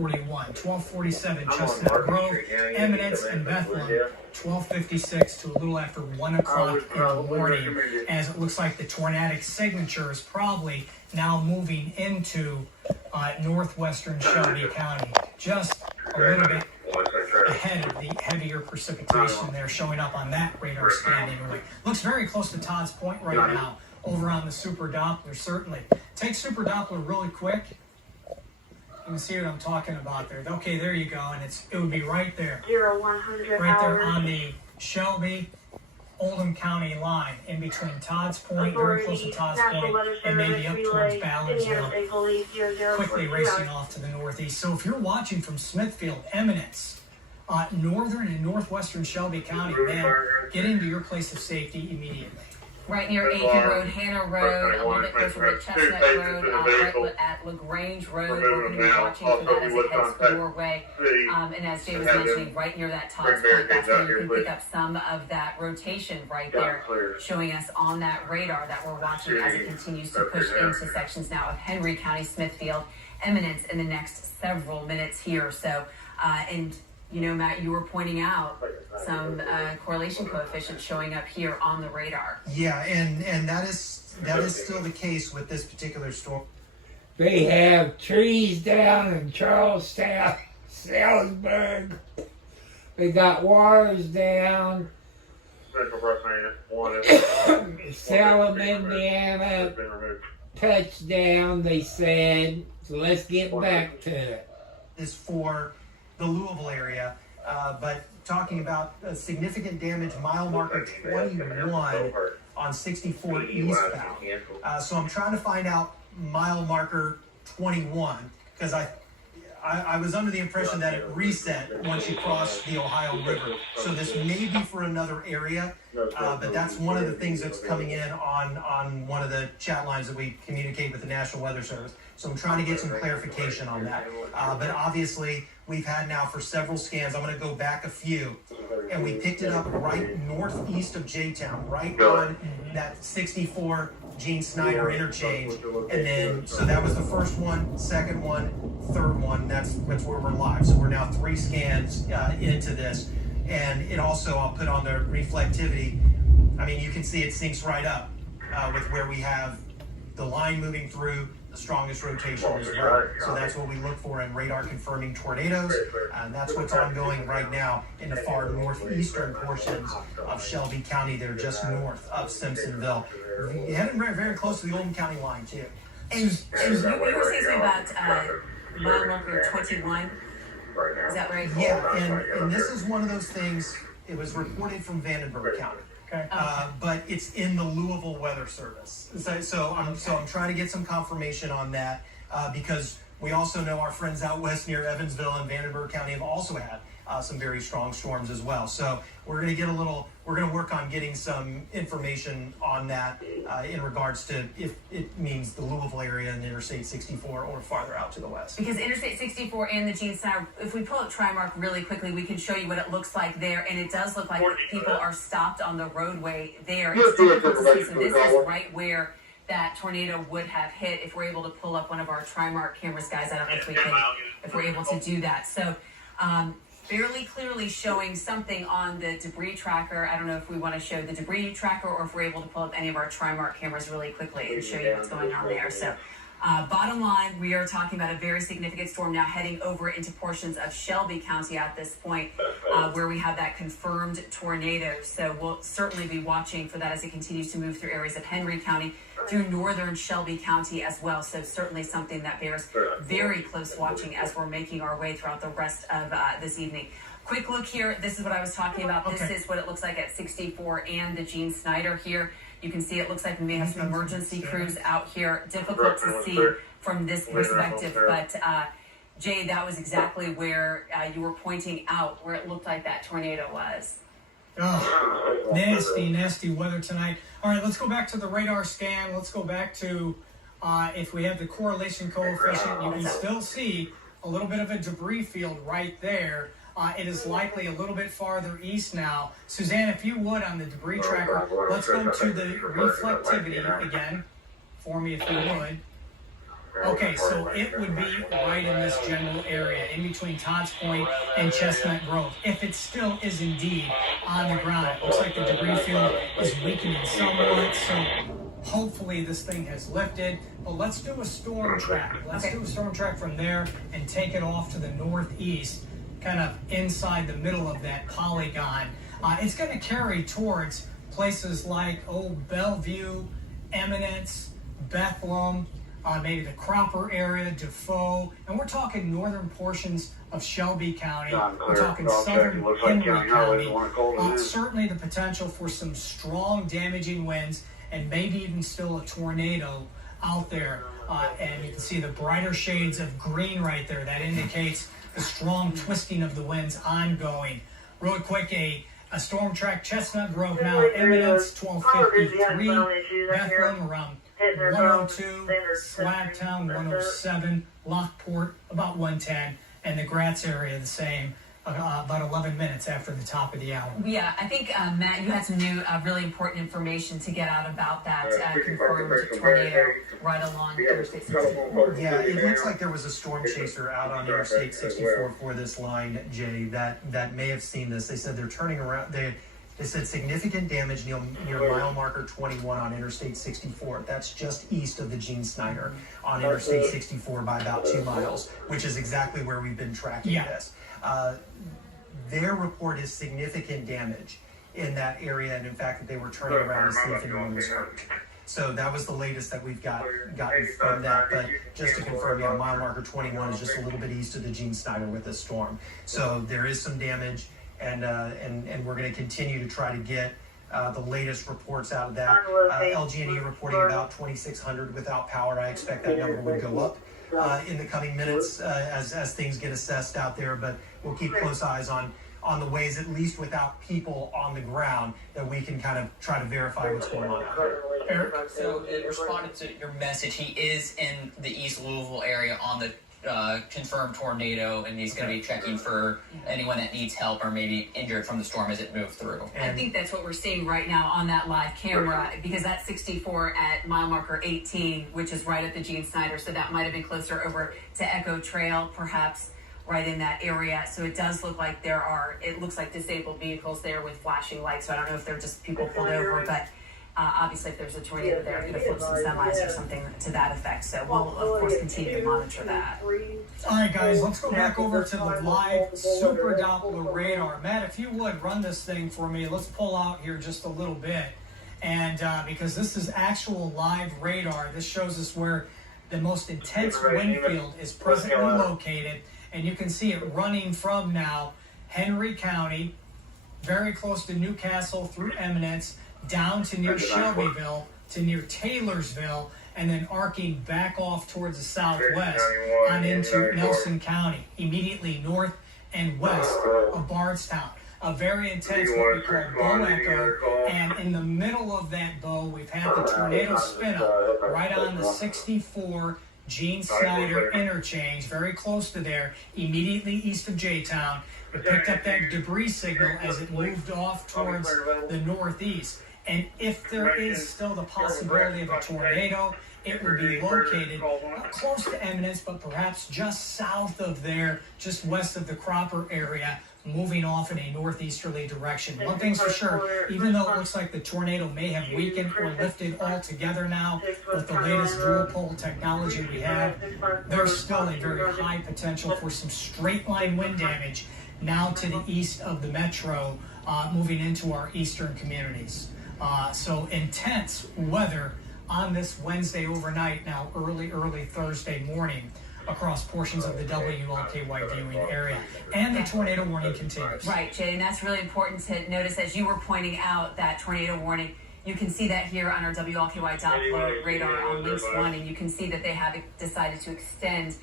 1241, 1247 Chestnut Grove, Eminence, and Bethlehem, 1256 to a little after 1 o'clock in the morning, as it looks like the tornadic signature is probably now moving into northwestern Shelby County, just a little bit ahead of the heavier precipitation there showing up on that radar scan anyway. Looks very close to Todd's Point right now over on the Super Doppler, certainly. Take Super Doppler really quick. You can see what I'm talking about there. Okay, there you go, and it would be right there. 0100 right there on the Shelby Oldham County line, in between Todd's Point, very close to Todd's Point, and maybe up towards Ballardsville, quickly racing off to the northeast. So if you're watching from Smithfield, Eminence, northern and northwestern Shelby County, man, get into your place of safety immediately. Right near Aiken Road, Hannah Road, a little bit closer to Chestnut Road, right at LaGrange Road. We're going to be watching for that as it heads your way. And as Jay was mentioning, right near that Todd's Point, that's where you can pick up some of that rotation right there, showing us on that radar that we're watching as it continues to push into sections now of Henry County, Smithfield, Eminence in the next several minutes here. So, and you know, Matt, you were pointing out some correlation coefficients showing up here on the radar. Yeah, and that is still the case with this particular storm. They have trees down in Charlestown, Salisbury. They got waters down. Salem, Indiana. Touchdown, they said. So let's get back to it. Is for the Louisville area, but talking about significant damage, mile marker 21 on 64 eastbound. So I'm trying to find out mile marker 21, because I was under the impression that it reset once you cross the Ohio River. So this may be for another area, but that's one of the things that's coming in on one of the chat lines that we communicate with the National Weather Service. So I'm trying to get some clarification on that. But obviously, we've had now for several scans. I'm going to go back a few, and we picked it up right northeast of J-Town, right on that 64 Gene Snyder interchange. And then, so that was the first one, second one, third one. That's where we're live. So we're now 3 scans into this. And it also, I'll put on the reflectivity. I mean, you can see it syncs right up with where we have the line moving through, the strongest rotation as well. So that's what we look for in radar confirming tornadoes, and that's what's ongoing right now in the far northeastern portions of Shelby County. They're just north of Simpsonville, heading very, very close to the Oldham County line too. And you were saying something about mile marker 21. Is that right? Yeah, and this is one of those things. It was reported from Vandenberg County. Okay. But it's in the Louisville Weather Service. So I'm trying to get some confirmation on that because we also know our friends out west near Evansville and Vandenberg County have also had some very strong storms as well. So we're going to work on getting some information on that in regards to if it means the Louisville area and Interstate 64 or farther out to the west. Because Interstate 64 and the Gene Snyder, if we pull up Trimark really quickly, we can show you what it looks like there. And it does look like people are stopped on the roadway there. It's difficult to see. So this is right where that tornado would have hit if we're able to pull up one of our Trimark cameras, guys. I don't know if we're able to do that. So, fairly clearly showing something on the debris tracker. I don't know if we want to show the debris tracker or if we're able to pull up any of our Trimark cameras really quickly and show you what's going on there. So bottom line, we are talking about a very significant storm now heading over into portions of Shelby County at this point where we have that confirmed tornado. So we'll certainly be watching for that as it continues to move through areas of Henry County, through northern Shelby County as well. So certainly something that bears very close watching as we're making our way throughout the rest of this evening. Quick look here. This is what I was talking about. Okay. This is what it looks like at 64 and the Gene Snyder here. You can see it looks like we may have some emergency crews out here. Difficult to see from this perspective, but Jay, that was exactly where you were pointing out where it looked like that tornado was. Oh, nasty weather tonight. All right, let's go back to the radar scan. Let's go back to if we have the correlation coefficient, you can still see a little bit of a debris field right there. It is likely a little bit farther east now. Suzanne, if you would, on the debris tracker, let's go to the reflectivity again for me, if you would. Okay, so it would be right in this general area, in between Tots Point and Chestnut Grove. If it still is indeed on the ground, it looks like the debris field is weakening somewhat, so hopefully this thing has lifted. But let's do a storm track. Let's do a storm track from there and take it off to the northeast, kind of inside the middle of that polygon. It's going to carry towards places like Bellevue, Eminence, Bethlehem, maybe the Cropper area, Defoe, and we're talking northern portions of Shelby County. We're talking southern Henry County. Certainly the potential for some strong damaging winds and maybe even still a tornado out there. And you can see the brighter shades of green right there. That indicates the strong twisting of the winds ongoing. Really quick, a storm track, Chestnut Grove now, Eminence 1253, Bethlehem around 102, Slabtown 107, Lockport about 110, and the Gratz area the same, about 11 minutes after the top of the hour. Yeah, I think, Matt, you had some new, really important information to get out about that confirmed tornado right along Interstate 64. Yeah, it looks like there was a storm chaser out on Interstate 64 for this line, Jay, that may have seen this. They said they're turning around. They said significant damage near mile marker 21 on Interstate 64. That's just east of the Gene Snyder on Interstate 64 by about 2 miles, which is exactly where we've been tracking this. Their report is significant damage in that area, and in fact that they were turning around to see if anyone was hurt. So that was the latest that we've gotten from that. But just to confirm, yeah, mile marker 21 is just a little bit east of the Gene Snyder with this storm. So there is some damage, and we're going to continue to try to get the latest reports out of that. LG&E reporting about 2,600 without power. I expect that number would go up in the coming minutes as things get assessed out there, but we'll keep close eyes on the ways, at least without people on the ground, that we can kind of try to verify what's going on out there. Eric? So in response to your message, he is in the East Louisville area on the confirmed tornado, and he's going to be checking for anyone that needs help or maybe injured from the storm as it moved through. I think that's what we're seeing right now on that live camera, because that's 64 at mile marker 18, which is right at the Gene Snyder, so that might have been closer over to Echo Trail, perhaps right in that area. So it does look like it looks like disabled vehicles there with flashing lights, so I don't know if they're just people pulled over, but obviously if there's a tornado there, it could have flipped some semis or something to that effect. So we'll, of course, continue to monitor that. All right, guys, let's go back over to the live Super Doppler radar. Matt, if you would, run this thing for me. Let's pull out here just a little bit. And because this is actual live radar, this shows us where the most intense wind field is presently located. And you can see it running from now Henry County, very close to Newcastle through Eminence, down to near Shelbyville, to near Taylorsville, and then arcing back off towards the southwest on into Nelson County, immediately north and west of Bardstown. A very intense, what we call bow echo, and in the middle of that bow, we've had the tornado spin up right on the 64 Gene Snyder interchange, very close to there, immediately east of J-Town. We picked up that debris signal as it moved off towards the northeast. And if there is still the possibility of a tornado, it would be located close to Eminence, but perhaps just south of there, just west of the Cropper area, moving off in a northeasterly direction. One thing's for sure, even though it looks like the tornado may have weakened or lifted altogether now with the latest dual pole technology we have, there's still a very high potential for some straight line wind damage now to the east of the metro, moving into our eastern communities. So intense weather on this Wednesday overnight, now early Thursday morning, across portions of the WLKY viewing area. And the tornado warning continues. Right, Jay, and that's really important to notice, as you were pointing out, that tornado warning. You can see that here on our WLKY Doppler radar on Lynx 1, and you can see that they have decided to extend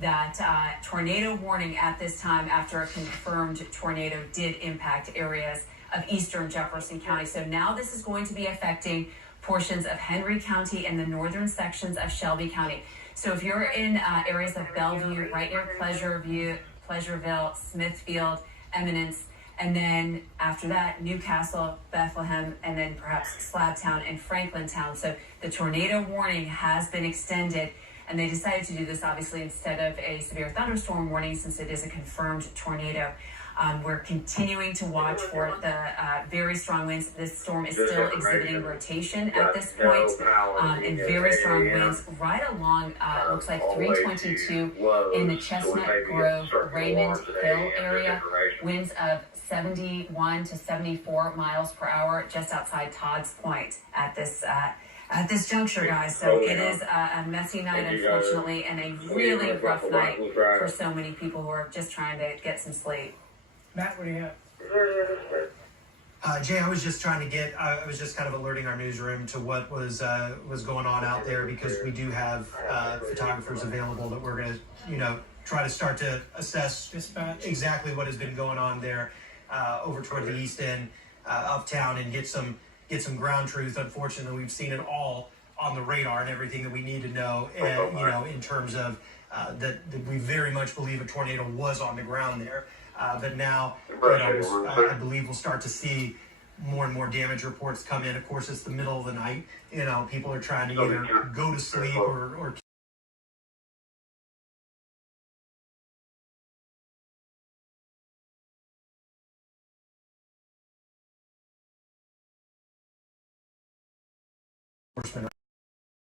that tornado warning at this time after a confirmed tornado did impact areas of eastern Jefferson County. So now this is going to be affecting portions of Henry County and the northern sections of Shelby County. So if you're in areas of Bellevue, right near Pleasureville, Smithfield, Eminence, and then after that, Newcastle, Bethlehem, and then perhaps Slabtown and Franklintown. So the tornado warning has been extended And they decided to do this obviously instead of a severe thunderstorm warning since it is a confirmed tornado. We're continuing to watch for the very strong winds. This storm is still exhibiting rotation at this point, and very strong winds right along, looks like 322 in the Chestnut Grove, Raymond Hill area. Winds of 71 to 74 miles per hour just outside Todd's Point at this juncture, guys. So it is a messy night, unfortunately, and a really rough night for so many people who are just trying to get some sleep. Matt, what do you have? Jay, I was just trying to get, I was just kind of alerting our newsroom to what was going on out there, because we do have photographers available that we're going to, try to start to assess Dispatch. exactly what has been going on there over toward the east end of town, and get some ground truth. Unfortunately, we've seen it all on the radar and everything that we need to know, and, in terms of that we very much believe a tornado was on the ground there. But now, I believe we'll start to see more and more damage reports come in. Of course, it's the middle of the night. People are trying to either go to sleep or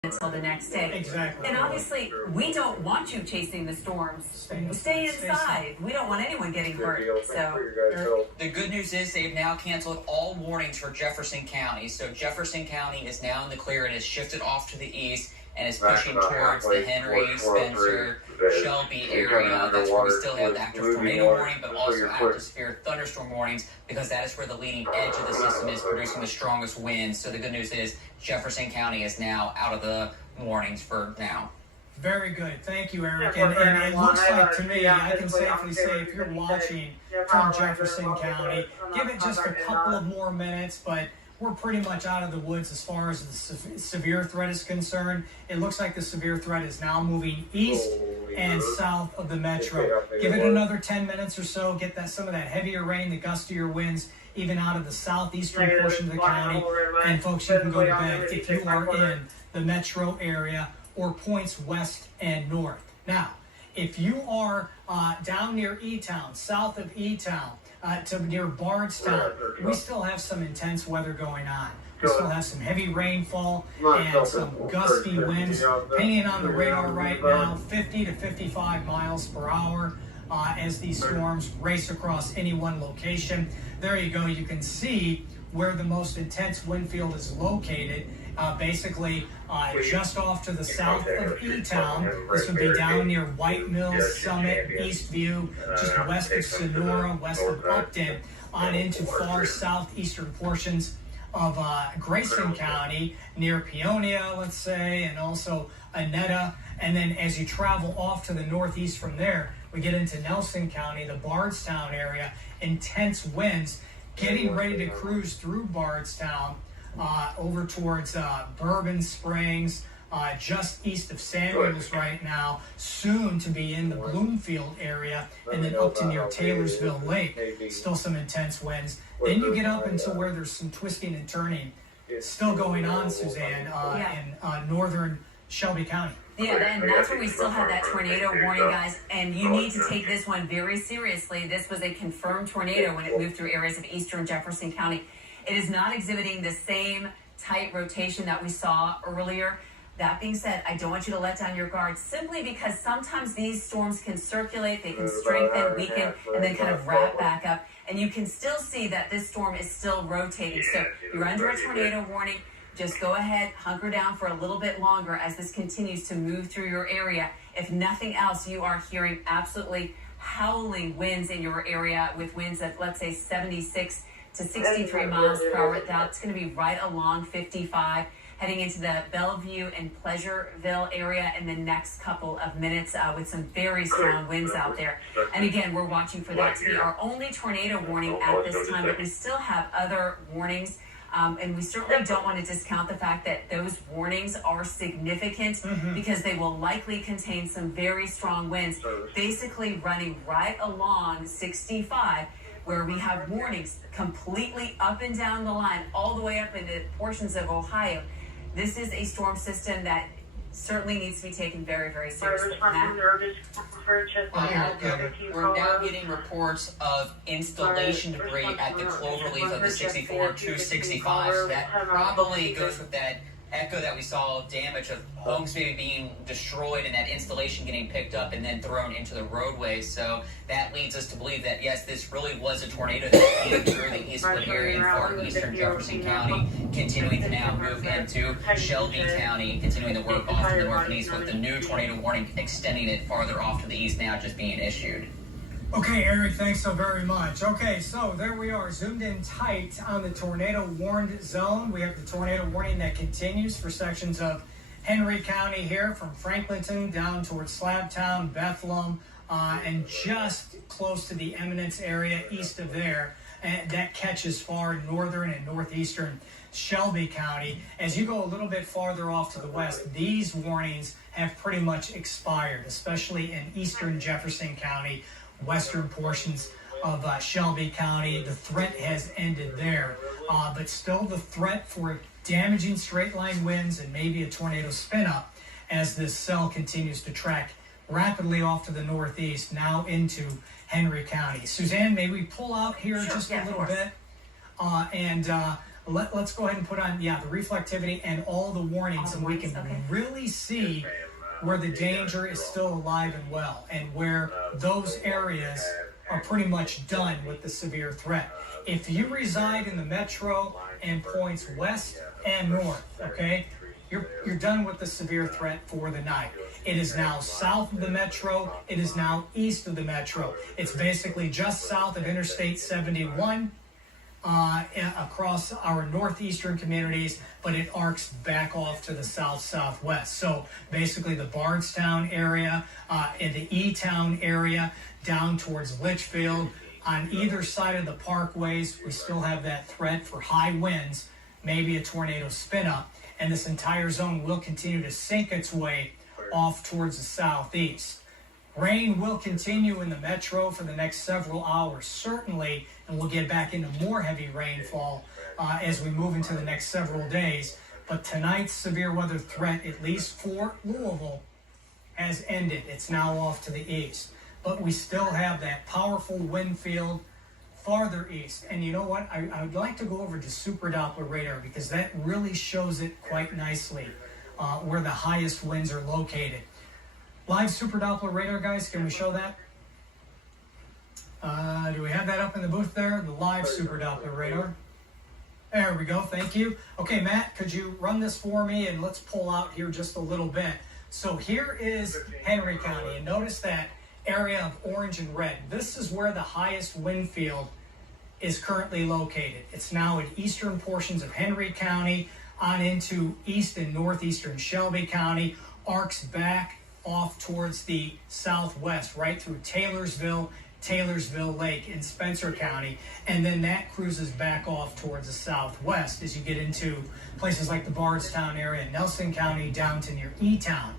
Until the next day. Exactly. And obviously, we don't want you chasing the storms. Stay inside. We don't want anyone getting hurt. So, The good news is they've now canceled all warnings for Jefferson County. So Jefferson County is now in the clear and has shifted off to the east and is pushing towards the Henry, Spencer, Shelby area. That's where we still have active tornado warning, but also active severe thunderstorm warnings, because that is where the leading edge of the system is producing the strongest winds. So the good news is Jefferson County is now out of the warnings for now. Very good. Thank you, Eric. And it looks like to me, I can safely say, if you're watching from Jefferson County, give it just a couple of more minutes, but we're pretty much out of the woods as far as the severe threat is concerned. It looks like the severe threat is now moving east and south of the metro. Give it another 10 minutes or so, get some of that heavier rain, the gustier winds, even out of the southeastern portion of the county. And folks, you can go to bed if you are in the metro area or points west and north. Now, if you are down near E-Town, south of E-Town, to near Bardstown, we still have some intense weather going on. We still have some heavy rainfall and some gusty winds hanging on the radar right now, 50 to 55 miles per hour as these storms race across any one location. There you go. You can see where the most intense wind field is located. Basically, just off to the south of E-Town. This would be down near White Mills, Summit, Eastview, just west of Sonora, west of Upton, on into far southeastern portions of Grayson County, near Peonia, let's say, and also Annetta. And then as you travel off to the northeast from there, we get into Nelson County, the Bardstown area, intense winds, getting ready to cruise through Bardstown, over towards Bourbon Springs, just east of Samuels right now, soon to be in the Bloomfield area, and then up to near Taylorsville Lake. Still some intense winds. Then you get up into where there's some twisting and turning still going on, Suzanne, in northern Shelby County. yeah, and that's where we still have that tornado warning, guys. And you need to take this one very seriously. This was a confirmed tornado when it moved through areas of eastern Jefferson County. It is not exhibiting the same tight rotation that we saw earlier. That being said, I don't want you to let down your guard, simply because sometimes these storms can circulate, they can strengthen, weaken, and then kind of wrap back up. And you can still see that this storm is still rotating. So you're under a tornado warning. Just go ahead, hunker down for a little bit longer as this continues to move through your area. If nothing else, you are hearing absolutely howling winds in your area with winds of, let's say, 76 to 63 miles per hour. That's going to be right along 55, heading into the Bellevue and Pleasureville area in the next couple of minutes with some very strong winds out there. And again, we're watching for that to be our only tornado warning at this time, but we still have other warnings. And we certainly don't want to discount the fact that those warnings are significant because they will likely contain some very strong winds, basically running right along 65, where we have warnings completely up and down the line, all the way up into portions of Ohio. This is a storm system that certainly needs to be taken very, very seriously. Matt? We're now getting reports of installation debris at the cloverleaf of the 64 to 65. So that probably goes with that echo that we saw of damage of homes maybe being destroyed and that installation getting picked up and then thrown into the roadway. So that leads us to believe that yes, this really was a tornado that came through the Eastwood area in far eastern Jefferson County, continuing to now move into Shelby County, continuing to work off to the northeast with the new tornado warning extending it farther off to the east now just being issued. Okay, Eric, thanks so very much. Okay, so there we are, zoomed in tight on the tornado warned zone. We have the tornado warning that continues for sections of Henry County here, from Franklinton down towards Slabtown, Bethlehem, and just close to the Eminence area east of there. And that catches far northern and northeastern Shelby County. As you go a little bit farther off to the west, these warnings have pretty much expired, especially in eastern Jefferson County, western portions of Shelby County. The threat has ended there, but still the threat for damaging straight line winds and maybe a tornado spin up as this cell continues to track rapidly off to the northeast, now into Henry County. Suzanne, may we pull out here just a little bit and let's go ahead and put on the reflectivity and all the warnings, and we can really see where the danger is still alive and well, and where those areas are pretty much done with the severe threat. If you reside in the metro and points west and north, okay, you're done with the severe threat for the night. It is now south of the metro. It is now east of the metro. It's basically just south of Interstate 71 across our northeastern communities, but it arcs back off to the southwest. So basically the Bardstown area, in the E-Town area, down towards Litchfield. On either side of the parkways, we still have that threat for high winds, maybe a tornado spin-up, and this entire zone will continue to sink its way off towards the southeast. Rain will continue in the metro for the next several hours, certainly, and we'll get back into more heavy rainfall as we move into the next several days. But tonight's severe weather threat, at least for Louisville, has ended. It's now off to the east. But we still have that powerful wind field farther east. And you know what? I would like to go over to Super Doppler radar, because that really shows it quite nicely, where the highest winds are located. Live Super Doppler radar, guys, can we show that? Do we have that up in the booth there? The live Super Doppler radar. There we go, thank you. Okay, Matt, could you run this for me, and let's pull out here just a little bit. So here is Henry County, and notice that area of orange and red. This is where the highest wind field is currently located. It's now in eastern portions of Henry County, on into east and northeastern Shelby County, arcs back off towards the southwest, right through Taylorsville Lake in Spencer County, and then that cruises back off towards the southwest as you get into places like the Bardstown area, Nelson County, down to near E-Town.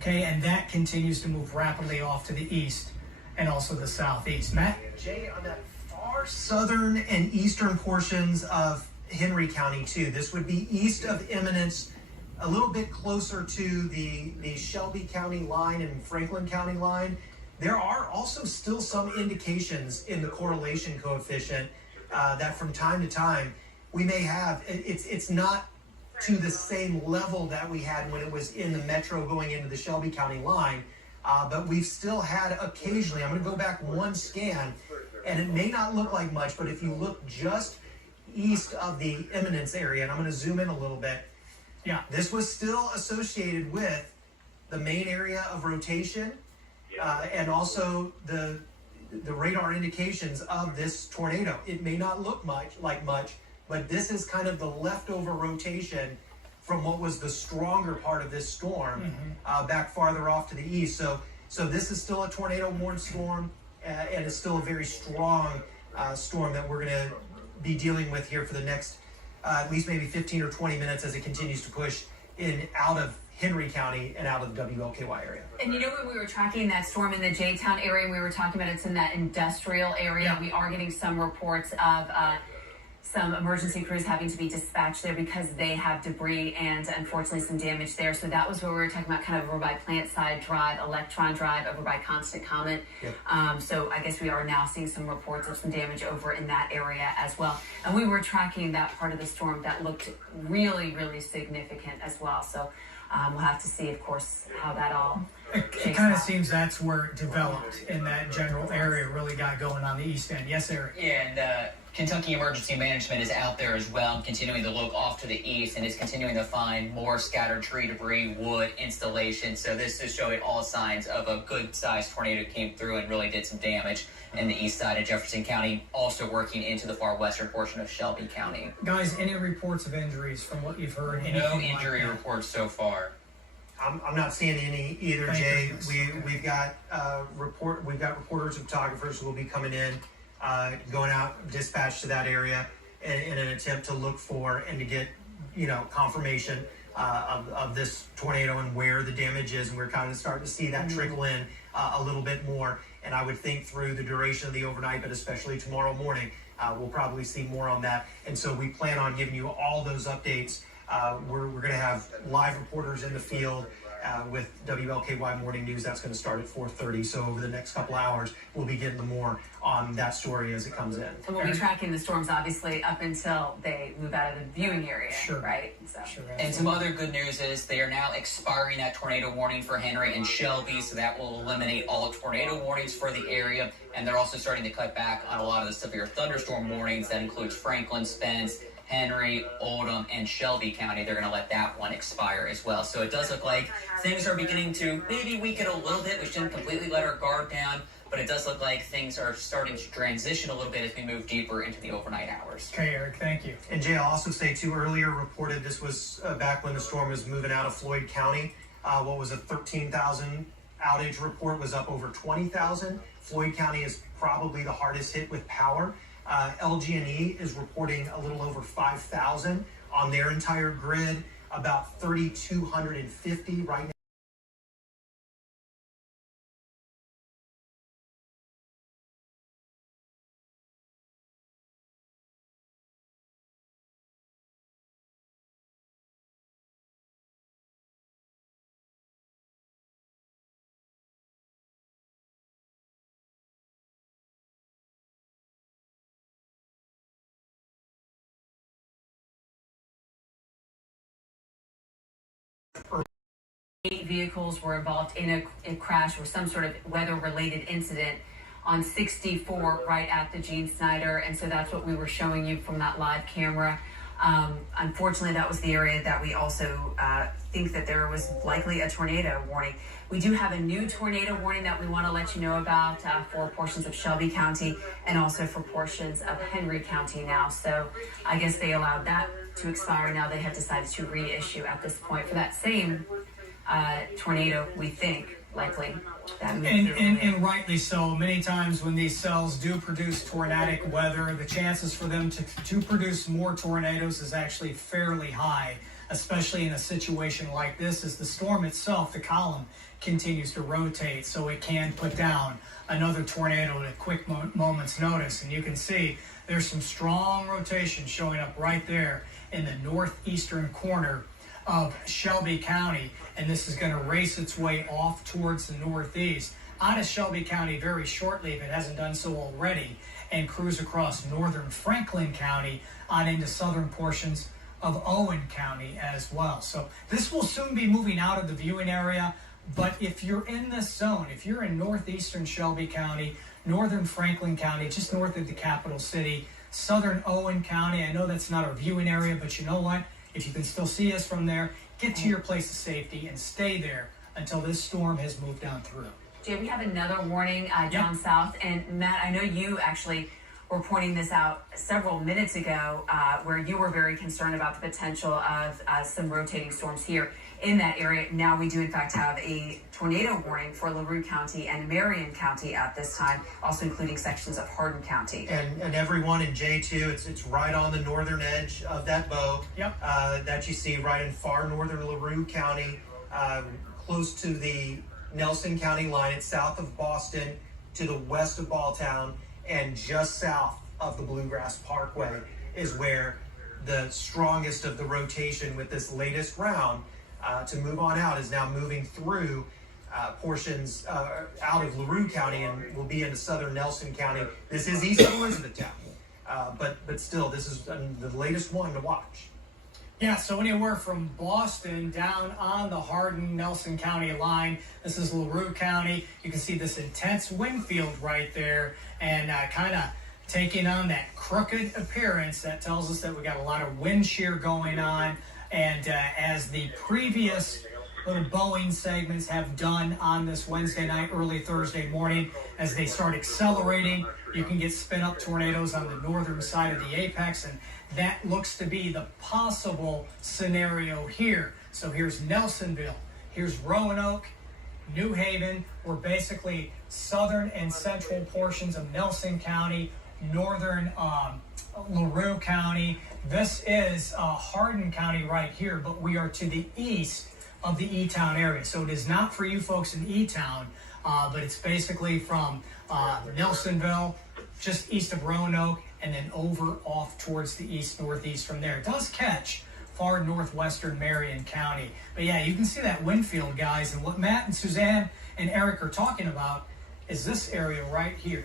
Okay, and that continues to move rapidly off to the east and also the southeast. Matt? Jay, on that far southern and eastern portions of Henry County too, this would be east of Eminence, a little bit closer to the Shelby County line and Franklin County line. There are also still some indications in the correlation coefficient that from time to time we may have, it's not to the same level that we had when it was in the metro going into the Shelby County line, but we've still had occasionally, I'm going to go back one scan, and it may not look like much, but if you look just east of the Eminence area, and I'm going to zoom in a little bit, yeah, this was still associated with the main area of rotation, and also the radar indications of this tornado. It may not look like much, but this is kind of the leftover rotation from what was the stronger part of this storm, back farther off to the east. So this is still a tornado warned storm, and it's still a very strong storm that we're going to be dealing with here for the next at least maybe 15 or 20 minutes as it continues to push in out of Henry County and out of the WLKY area. And you know, when we were tracking that storm in the J-Town area, we were talking about it's in that industrial area. We are getting some reports of some emergency crews having to be dispatched there because they have debris and unfortunately some damage there. So that was where we were talking about, kind of over by Plantside Drive, Electron Drive, over by Constant Comment. Yep. So I guess we are now seeing some reports of some damage over in that area as well. And we were tracking that part of the storm that looked really, really significant as well. So we'll have to see, of course, how that all It kind of seems that's where it developed in that general area, really got going on the east end. Yes, Eric? Yeah, and Kentucky Emergency Management is out there as well, continuing to look off to the east, and is continuing to find more scattered tree debris, wood, installation. So this is showing all signs of a good-sized tornado came through and really did some damage in the east side of Jefferson County, also working into the far western portion of Shelby County. Guys, any reports of injuries from what you've heard? No Anything injury like that? reports so far. I'm not seeing any either, Thank Jay. goodness. We've got reporters and photographers who will be coming in, going out dispatched to that area in an attempt to look for and to get confirmation of this tornado and where the damage is, and we're kind of starting to see that trickle in a little bit more. And I would think through the duration of the overnight, but especially tomorrow morning, we'll probably see more on that. And so we plan on giving you all those updates. We're going to have live reporters in the field with WLKY Morning News. That's going to start at 4:30. So over the next couple hours, we'll be getting more on that story as it comes in. And we'll be tracking the storms, obviously, up until they move out of the viewing area, Sure. right? So. Sure, And some other good news is they are now expiring that tornado warning for Henry and Shelby, so that will eliminate all tornado warnings for the area. And they're also starting to cut back on a lot of the severe thunderstorm warnings. That includes Franklin, Spence, Henry, Oldham, and Shelby County. They're going to let that one expire as well. So it does look like things are beginning to maybe weaken a little bit. We shouldn't completely let our guard down, but it does look like things are starting to transition a little bit as we move deeper into the overnight hours. Okay, Eric, thank you. And Jay, I'll also say too, earlier reported this was back when the storm was moving out of Floyd County. What was a 13,000 outage report was up over 20,000. Floyd County is probably the hardest hit with power. LG&E is reporting a little over 5,000 on their entire grid, about 3,250 right now. Eight vehicles were involved in a crash or some sort of weather-related incident on 64 right at the Gene Snyder, and so that's what we were showing you from that live camera. Unfortunately, that was the area that we also think that there was likely a tornado warning. We do have a new tornado warning that we want to let you know about for portions of Shelby County and also for portions of Henry County now. So I guess they allowed that to expire. Now they have decided to reissue at this point for that same tornado, we think, likely. That moved through. And rightly so. Many times when these cells do produce tornadic weather, the chances for them to produce more tornadoes is actually fairly high, especially in a situation like this, as the storm itself, the column, continues to rotate, so it can put down another tornado at a quick moment's notice. And you can see there's some strong rotation showing up right there in the northeastern corner of Shelby County, and this is going to race its way off towards the northeast out of Shelby County very shortly, if it hasn't done so already, and cruise across northern Franklin County on into southern portions of Owen County as well. So this will soon be moving out of the viewing area, but if you're in this zone, if you're in northeastern Shelby County, northern Franklin County, just north of the capital city, southern Owen County, I know that's not our viewing area, but you know what? If you can still see us from there, get to your place of safety and stay there until this storm has moved on through. Jay, we have another warning down south, and Matt, I know you actually were pointing this out several minutes ago, where you were very concerned about the potential of some rotating storms here in that area. Now we do in fact have a tornado warning for LaRue County and Marion County at this time, also including sections of Hardin County. And everyone in J2, it's right on the northern edge of that bow. Yep. That you see right in far northern LaRue County, close to the Nelson County line. It's south of Boston, to the west of Balltown, and just south of the Bluegrass Parkway. is where the strongest of the rotation with this latest round to move on out is now moving through portions out of LaRue County and will be into southern Nelson County. This is east of Elizabethtown, but still, this is the latest one to watch. Yeah, so anywhere from Boston down on the Hardin-Nelson County line. This is LaRue County. You can see this intense wind field right there, and kind of taking on that crooked appearance. That tells us that we got a lot of wind shear going on. And as the previous little Boeing segments have done on this Wednesday night, early Thursday morning, as they start accelerating, you can get spin-up tornadoes on the northern side of the apex, and that looks to be the possible scenario here. So here's Nelsonville, here's Roanoke, New Haven. We're basically southern and central portions of Nelson County, northern LaRue County. This is Hardin County right here, but we are to the east of the E-Town area. So it is not for you folks in E-Town, but it's basically from Nelsonville, just east of Roanoke, and then over off towards the east-northeast from there. It does catch far northwestern Marion County. But yeah, you can see that wind field, guys, and what Matt and Suzanne and Eric are talking about is this area right here.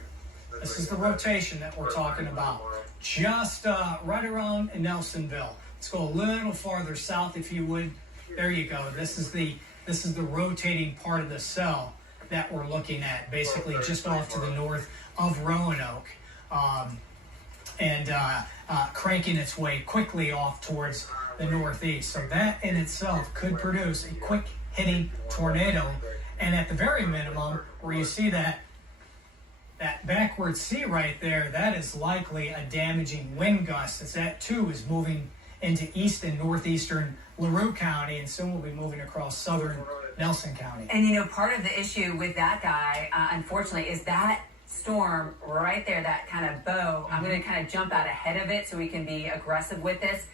This is the rotation that we're talking about. Just right around Nelsonville. Let's go a little farther south, if you would. There you go. This is the rotating part of the cell that we're looking at, basically just off to the north of Roanoke, and cranking its way quickly off towards the northeast. So that in itself could produce a quick hitting tornado. And at the very minimum, where you see that backward C right there, that is likely a damaging wind gust, as that too is moving into east and northeastern LaRue County, and soon will be moving across southern Nelson County. And you know, part of the issue with that guy, unfortunately, is that storm right there, that kind of bow. I'm going to kind of jump out ahead of it so we can be aggressive with this.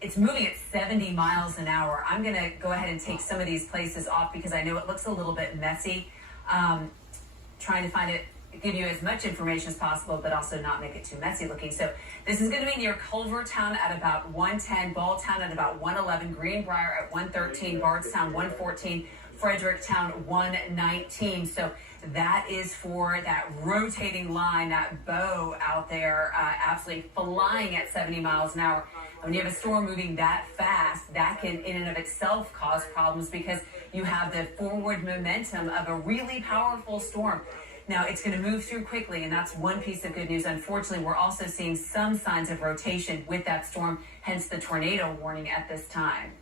It's moving at 70 miles an hour. I'm going to go ahead and take some of these places off because I know it looks a little bit messy. Trying to find it, give you as much information as possible, but also not make it too messy looking. So this is going to be near Culvertown at about 110, Balltown at about 111, Greenbrier at 113, Bardstown 114, Fredericktown 119. So that is for that rotating line, that bow out there, absolutely flying at 70 miles an hour. When you have a storm moving that fast, that can in and of itself cause problems because you have the forward momentum of a really powerful storm. Now, it's going to move through quickly, and that's one piece of good news. Unfortunately, we're also seeing some signs of rotation with that storm, hence the tornado warning at this time.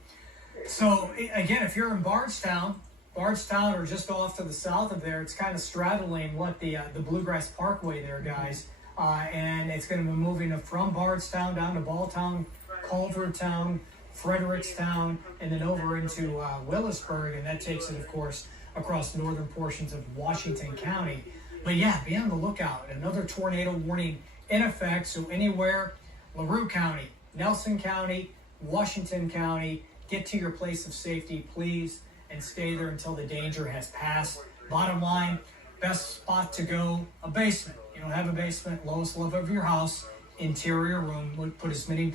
So, again, if you're in Bardstown or just off to the south of there, it's kind of straddling the Bluegrass Parkway there, guys. And it's going to be moving from Bardstown down to Balltown, Culvertown, Frederickstown, and then over into Willisburg, and that takes it, of course, across northern portions of Washington County. But yeah, be on the lookout. Another tornado warning in effect. So anywhere, LaRue County, Nelson County, Washington County, get to your place of safety, please, and stay there until the danger has passed. Bottom line, best spot to go, a basement. You don't have a basement, lowest level of your house, interior room, would put as many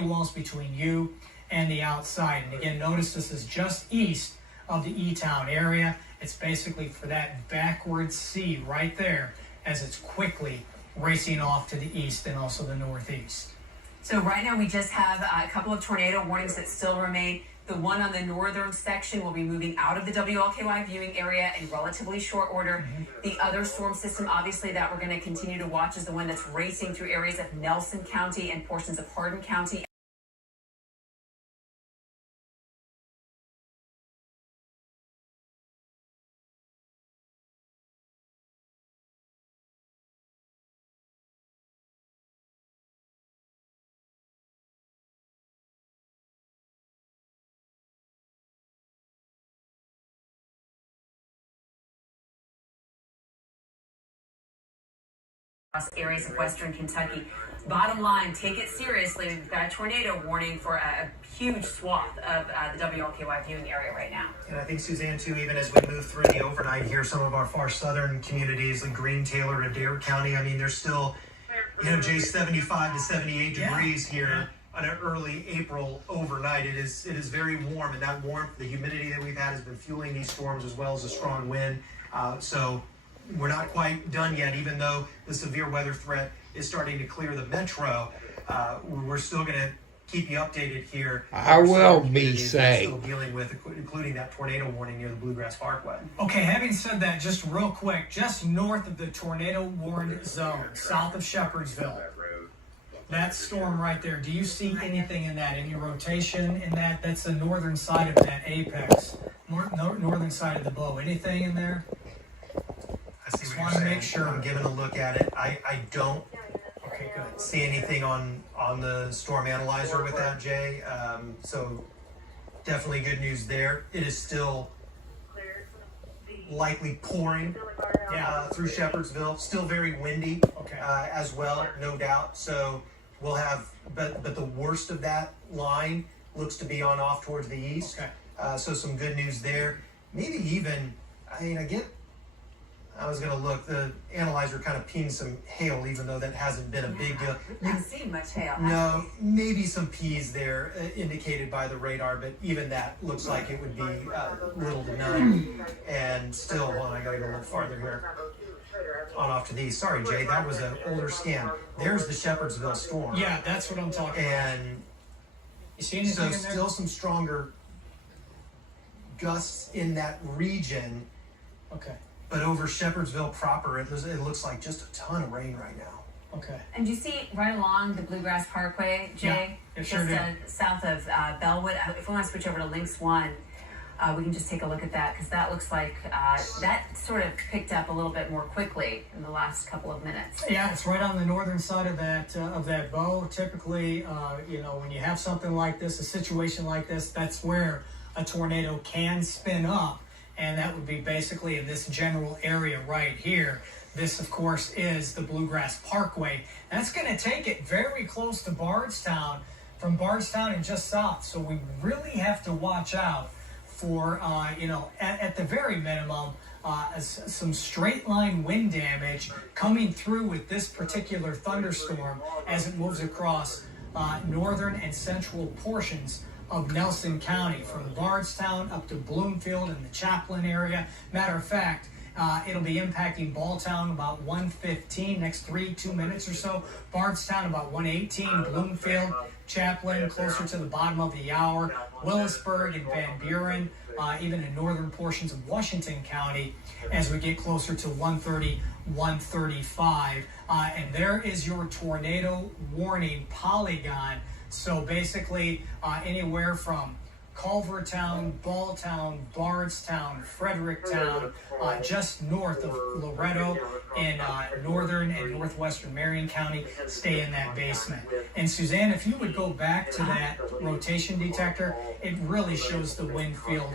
walls between you and the outside. And again, notice this is just east of the E-Town area. It's basically for that backward C right there as it's quickly racing off to the east and also the northeast. So right now we just have a couple of tornado warnings that still remain. The one on the northern section will be moving out of the WLKY viewing area in relatively short order. The other storm system, obviously, that we're going to continue to watch is the one that's racing through areas of Nelson County and portions of Hardin County. Areas of western Kentucky. Bottom line, take it seriously. We've got a tornado warning for a huge swath of the WLKY viewing area right now. And I think, Suzanne, too, even as we move through the overnight here, some of our far southern communities like Green, Taylor, and Adair County, I mean, there's still Jay, 75 to 78 degrees here on an early April overnight. It is very warm, and that warmth, the humidity that we've had has been fueling these storms as well as a strong wind. So we're not quite done yet, even though the severe weather threat is starting to clear the metro. We're still going to keep you updated here. I will be safe. Still dealing with, including that tornado warning near the Bluegrass Parkway. Okay, having said that, just real quick, just north of the tornado warned zone, south of Shepherdsville, that storm right there, do you see anything in that? Any rotation in that? That's the northern side of that apex, northern side of the bow. Anything in there? I see Just what wanna you're saying. make sure. I'm giving a look at it. I don't Okay, good. see anything on the storm analyzer with that, Jay. So definitely good news there. It is still likely pouring through Shepherdsville. Still very windy Okay. as well, no doubt. So we'll have, but the worst of that line looks to be on off towards the east. Okay. So some good news there. Maybe even, I was going to look, the analyzer kind of pinged some hail, even though that hasn't been a big deal. We've not seen much hail. No, maybe some P's there indicated by the radar, but even that looks like it would be little to none. And still, hold on, I gotta go a little farther here. On off to the east. Sorry, Jay, that was an older scan. There's the Shepherdsville storm. Yeah, that's what I'm talking about. And You see anything so in there? still some stronger gusts in that region, Okay. but over Shepherdsville proper, it looks like just a ton of rain right now. Okay. And you see right along the Bluegrass Parkway, Jay, Yeah, sure just do. south of Bellwood. If we want to switch over to Links 1, we can just take a look at that because that looks like that sort of picked up a little bit more quickly in the last couple of minutes. Yeah, it's right on the northern side of that bow. Typically, when you have something like this, a situation like this, that's where a tornado can spin up, and that would be basically in this general area right here. This, of course, is the Bluegrass Parkway. That's going to take it very close to Bardstown, from Bardstown and just south. So we really have to watch out for, at the very minimum, some straight line wind damage coming through with this particular thunderstorm as it moves across northern and central portions of Nelson County, from Bardstown up to Bloomfield and the Chaplin area. Matter of fact, it'll be impacting Balltown about 1:15, next 2 minutes or so. Bardstown about 1:18, Bloomfield, Chaplin closer to the bottom of the hour, Willisburg and Van Buren, even in northern portions of Washington County as we get closer to 1:30, 1:35. And there is your tornado warning polygon. So basically anywhere from Culvertown, Balltown, Bardstown, Fredericktown, just north of Loretto in northern and northwestern Marion County, stay in that basement. And Suzanne, if you would go back to that rotation detector, it really shows the wind field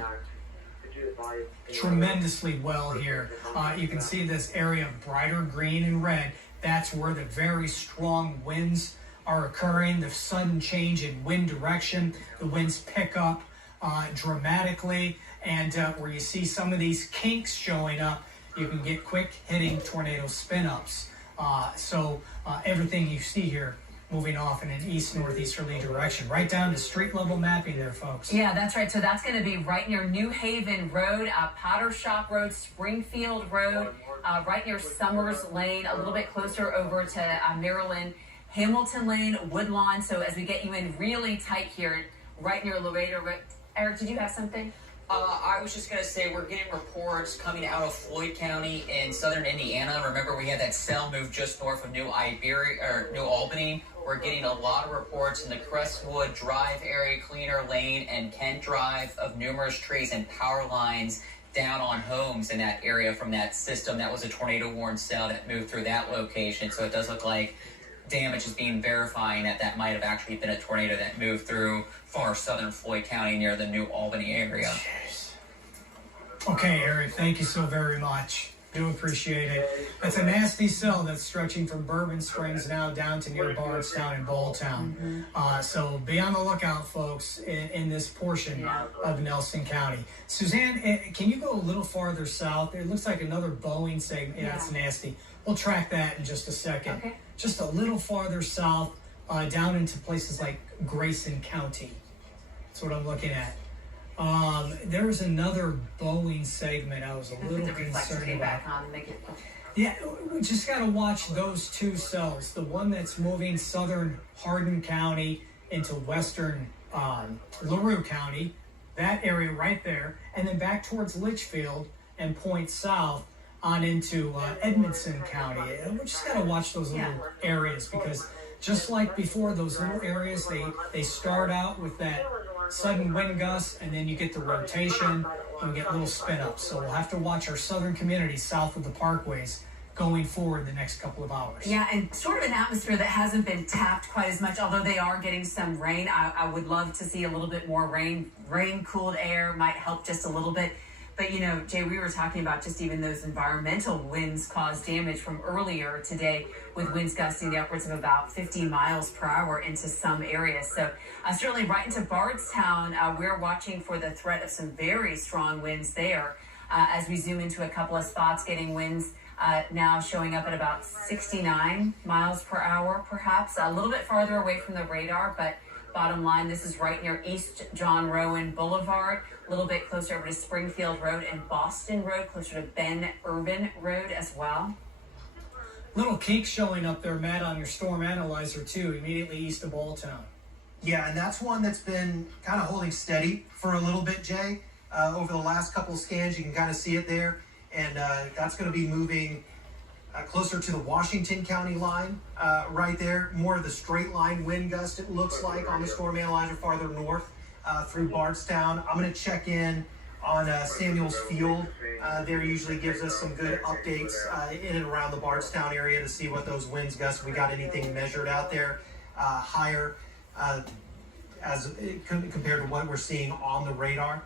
tremendously well here. You can see this area of brighter green and red. That's where the very strong winds are occurring, the sudden change in wind direction. The winds pick up dramatically, and where you see some of these kinks showing up, you can get quick hitting tornado spin-ups. So everything you see here moving off in an east-northeasterly direction, right down to street level mapping there, folks. Yeah, that's right. So that's going to be right near New Haven Road, Potter Shop Road, Springfield Road, right near Summers Lane, a little bit closer over to Maryland, Hamilton Lane, Woodlawn. So as we get you in really tight here, right near Laredo. Eric, did you have something? I was just going to say we're getting reports coming out of Floyd County in southern Indiana. Remember, we had that cell move just north of New Albany. We're getting a lot of reports in the Crestwood Drive area, Cleaner Lane, and Kent Drive of numerous trees and power lines down on homes in that area from that system. That was a tornado-warned cell that moved through that location. So it does look like damage is being verifying that might have actually been a tornado that moved through far southern Floyd County near the New Albany area. Okay, Eric, thank you so very much. Do appreciate it. That's a nasty cell that's stretching from Bourbon Springs now down to near Bardstown and Balltown. So be on the lookout, folks, in this portion of Nelson County. Suzanne, can you go a little farther south? It looks like another Boeing segment. Yeah, it's nasty. we'll track that in just a second. Okay. Just a little farther south, down into places like Grayson County. That's what I'm looking at. There's another Boeing segment I was a Put little the reflector concerned tape about. back on and make it. Yeah, we just got to watch those two cells. The one that's moving southern Hardin County into western LaRue County, that area right there, and then back towards Litchfield and point south on into Edmonson County. And we just got to watch those little areas because just like before, those little areas, they start out with that sudden wind gust, and then you get the rotation, and we get little spin ups. So we'll have to watch our southern communities south of the parkways going forward the next couple of hours. Yeah, and sort of an atmosphere that hasn't been tapped quite as much, although they are getting some rain. I would love to see a little bit more rain. Rain-cooled air might help just a little bit. But, you know, Jay, we were talking about just even those environmental winds caused damage from earlier today with winds gusting the upwards of about 50 miles per hour into some areas. So certainly right into Bardstown, we're watching for the threat of some very strong winds there as we zoom into a couple of spots, getting winds now showing up at about 69 miles per hour, perhaps a little bit farther away from the radar. But bottom line, this is right near East John Rowan Boulevard, a little bit closer over to Springfield Road and Boston Road, closer to Ben Irvin Road as well. Little kink showing up there, Matt, on your storm analyzer too, immediately east of Balltown. Yeah, and that's one that's been kind of holding steady for a little bit, Jay. Over the last couple of scans, you can kind of see it there. And that's going to be moving closer to the Washington County line right there. More of the straight line wind gust, it looks like, on the storm analyzer farther north through Bardstown. I'm going to check in on Samuels Field. There usually gives us some good updates in and around the Bardstown area to see what those winds gusts, if we got anything measured out there higher as compared to what we're seeing on the radar.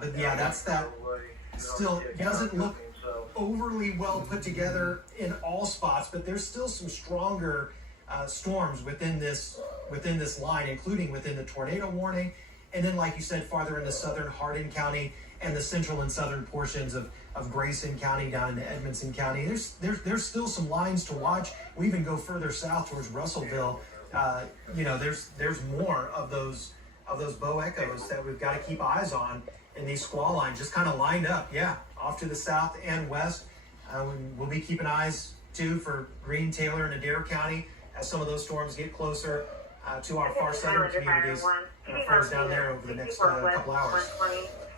But yeah, that's that. Still doesn't look overly well put together in all spots, but there's still some stronger storms within this line, including within the tornado warning, and then, like you said, farther into southern Hardin County and the central and southern portions of Grayson County down into Edmonson County. There's still some lines to watch. We even go further south towards Russellville. There's more of those bow echoes that we've got to keep eyes on. And these squall lines just kind of lined up, off to the south and west. We'll be keeping eyes, too, for Greene, Taylor, and Adair County as some of those storms get closer to our far southern communities and our friends down there over the next couple hours.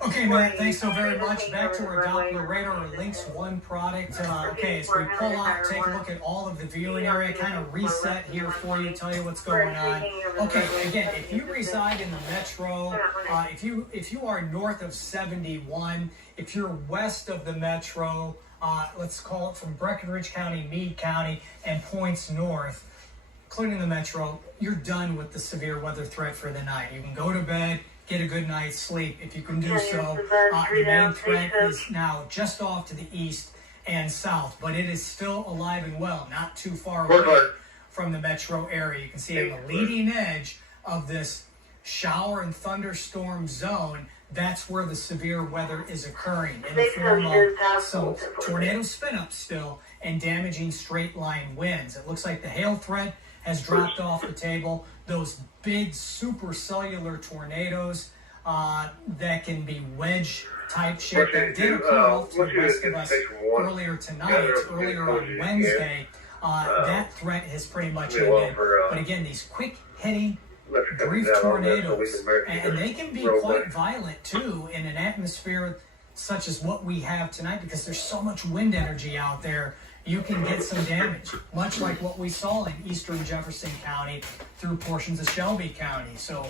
Okay, Matt, thanks so very much. Back to our Doppler radar, Lynx One product. Okay, so we pull out, take a look at all of the viewing area, kind of reset here for you, tell you what's going on. Okay, again, if you reside in the metro, if you are north of 71, if you're west of the metro, let's call it from Breckinridge County, Meade County, and points north, including the metro, you're done with the severe weather threat for the night. You can go to bed, get a good night's sleep if you can do so. The main threat is now just off to the east and south, but it is still alive and well, not too far away from the metro area. You can see on the leading edge of this shower and thunderstorm zone, that's where the severe weather is occurring in the form of some tornado spin-ups still and damaging straight line winds. It looks like the hail threat has dropped off the table. Those big supercellular tornadoes that can be wedge type shape that did occur off to the west of us earlier on Wednesday, that threat has pretty much ended. But again, these quick hitting brief tornadoes, and they can be quite violent too in an atmosphere such as what we have tonight, because there's so much wind energy out there. You can get some damage, much like what we saw in eastern Jefferson County through portions of Shelby County. So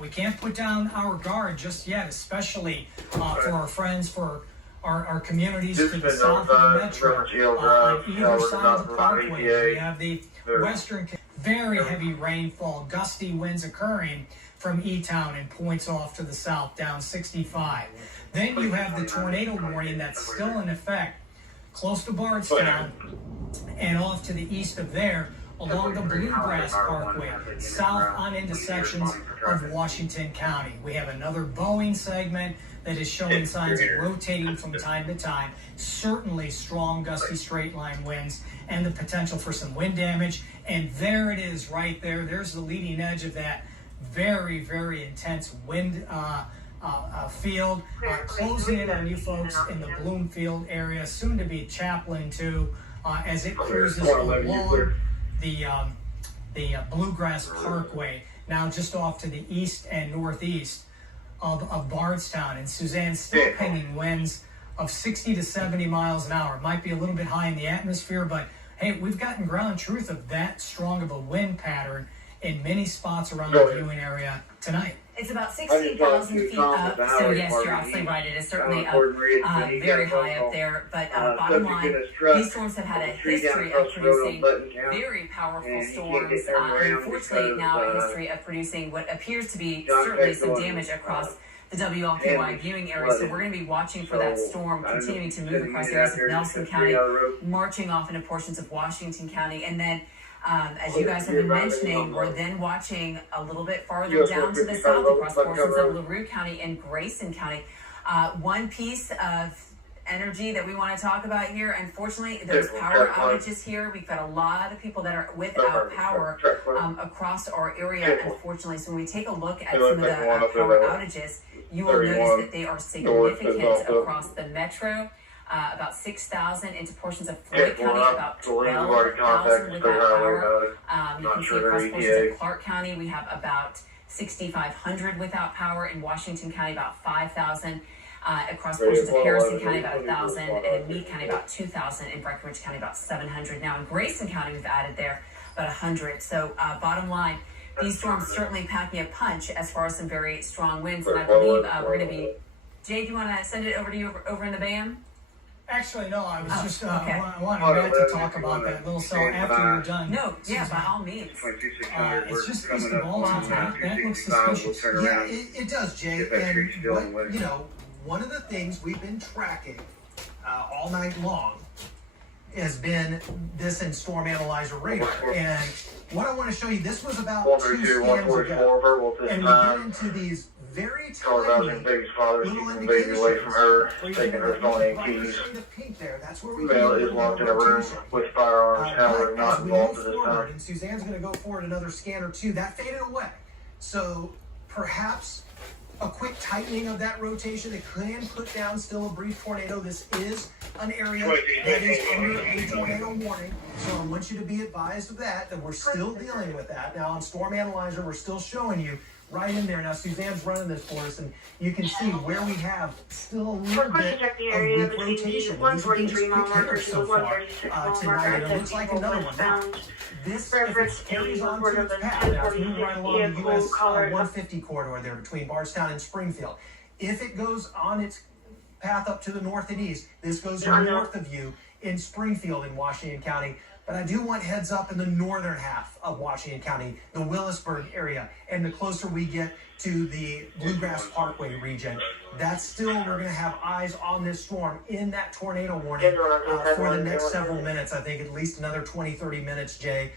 we can't put down our guard just yet, especially for our friends, for our communities to the south of the metro. On either side of the parkway, we have the western, very heavy rainfall, gusty winds occurring from E-Town and points off to the south, down 65. Then you have the tornado warning that's still in effect close to Bardstown and off to the east of there, along the Bluegrass Parkway, south on into sections of Washington County. We have another Boeing segment that is showing signs of rotating from time to time. Certainly strong gusty straight line winds and the potential for some wind damage. And there it is right there. There's the leading edge of that very, very intense wind field. Closing in on you folks in the Bloomfield area, soon to be Chaplin too, as it cruises along the Bluegrass Parkway, now just off to the east and northeast of Bardstown. And Suzanne's still pinging winds of 60 to 70 miles an hour. It might be a little bit high in the atmosphere, but hey, we've gotten ground truth of that strong of a wind pattern in many spots around the viewing area tonight. It's about 16,000 feet up, so yes, you're absolutely right. It is certainly up, very high up there. But bottom line, these storms have had a history of producing very powerful storms. Unfortunately, now a history of producing what appears to be certainly some damage across the WLKY viewing area. So we're going to be watching for that storm continuing to move across areas of Nelson County, marching off into portions of Washington County, and then as you guys have been mentioning, we're then watching a little bit farther down to the south across portions of LaRue County and Grayson County. One piece of energy that we want to talk about here, unfortunately, there's power outages here. We've got a lot of people that are without power across our area, unfortunately. So when we take a look at some of the power outages, you will notice that they are significant across the metro. About 6,000 into portions of Floyd County, about 12,000 without power. You can see across portions of Clark County, we have about 6,500 without power. In Washington County, about 5,000. Across portions of Harrison County, about 1,000. And in Meade County, about 2,000. In Breckenridge County, about 700. Now in Grayson County, we've added there about 100. So bottom line, these storms certainly packing a punch as far as some very strong winds. And I believe we're going to be... Jay, do you want to send it over to you over in the BAM? Actually, no, I was just I wanted Matt to talk about that little cell after you're done. No, yeah, by all means. It's just east of Baltimore. That looks suspicious. Yeah, it does, Jay. And what, one of the things we've been tracking all night long has been this in Storm Analyzer radar. And what I want to show you, this was about 2 scans ago. And we get into these very tiny little indications. Taking her phone and keys. The pink there, that's where we Male is locked in a room with firearms. However, not involved at this time. And Suzanne's going to go forward another scan or two. That faded away. So perhaps a quick tightening of that rotation. It can put down still a brief tornado. This is an area that is under a tornado warning. So I want you to be advised of that we're still dealing with that. Now on Storm Analyzer, we're still showing you right in there. Now Suzanne's running this for us, and you can see where we have still a little bit of weak rotation. These have been just quick hitters so far tonight, and it looks like another one. Now, this, if it carries on to its path, now it's moving right along the US 150 corridor there between Bardstown and Springfield. If it goes on its path up to the north and east, this goes north of you in Springfield in Washington County. But I do want heads up in the northern half of Washington County, the Willisburg area, and the closer we get to the Bluegrass Parkway region, that's still, we're going to have eyes on this storm in that tornado warning for the next several minutes. I think at least another 20, 30 minutes, Jay,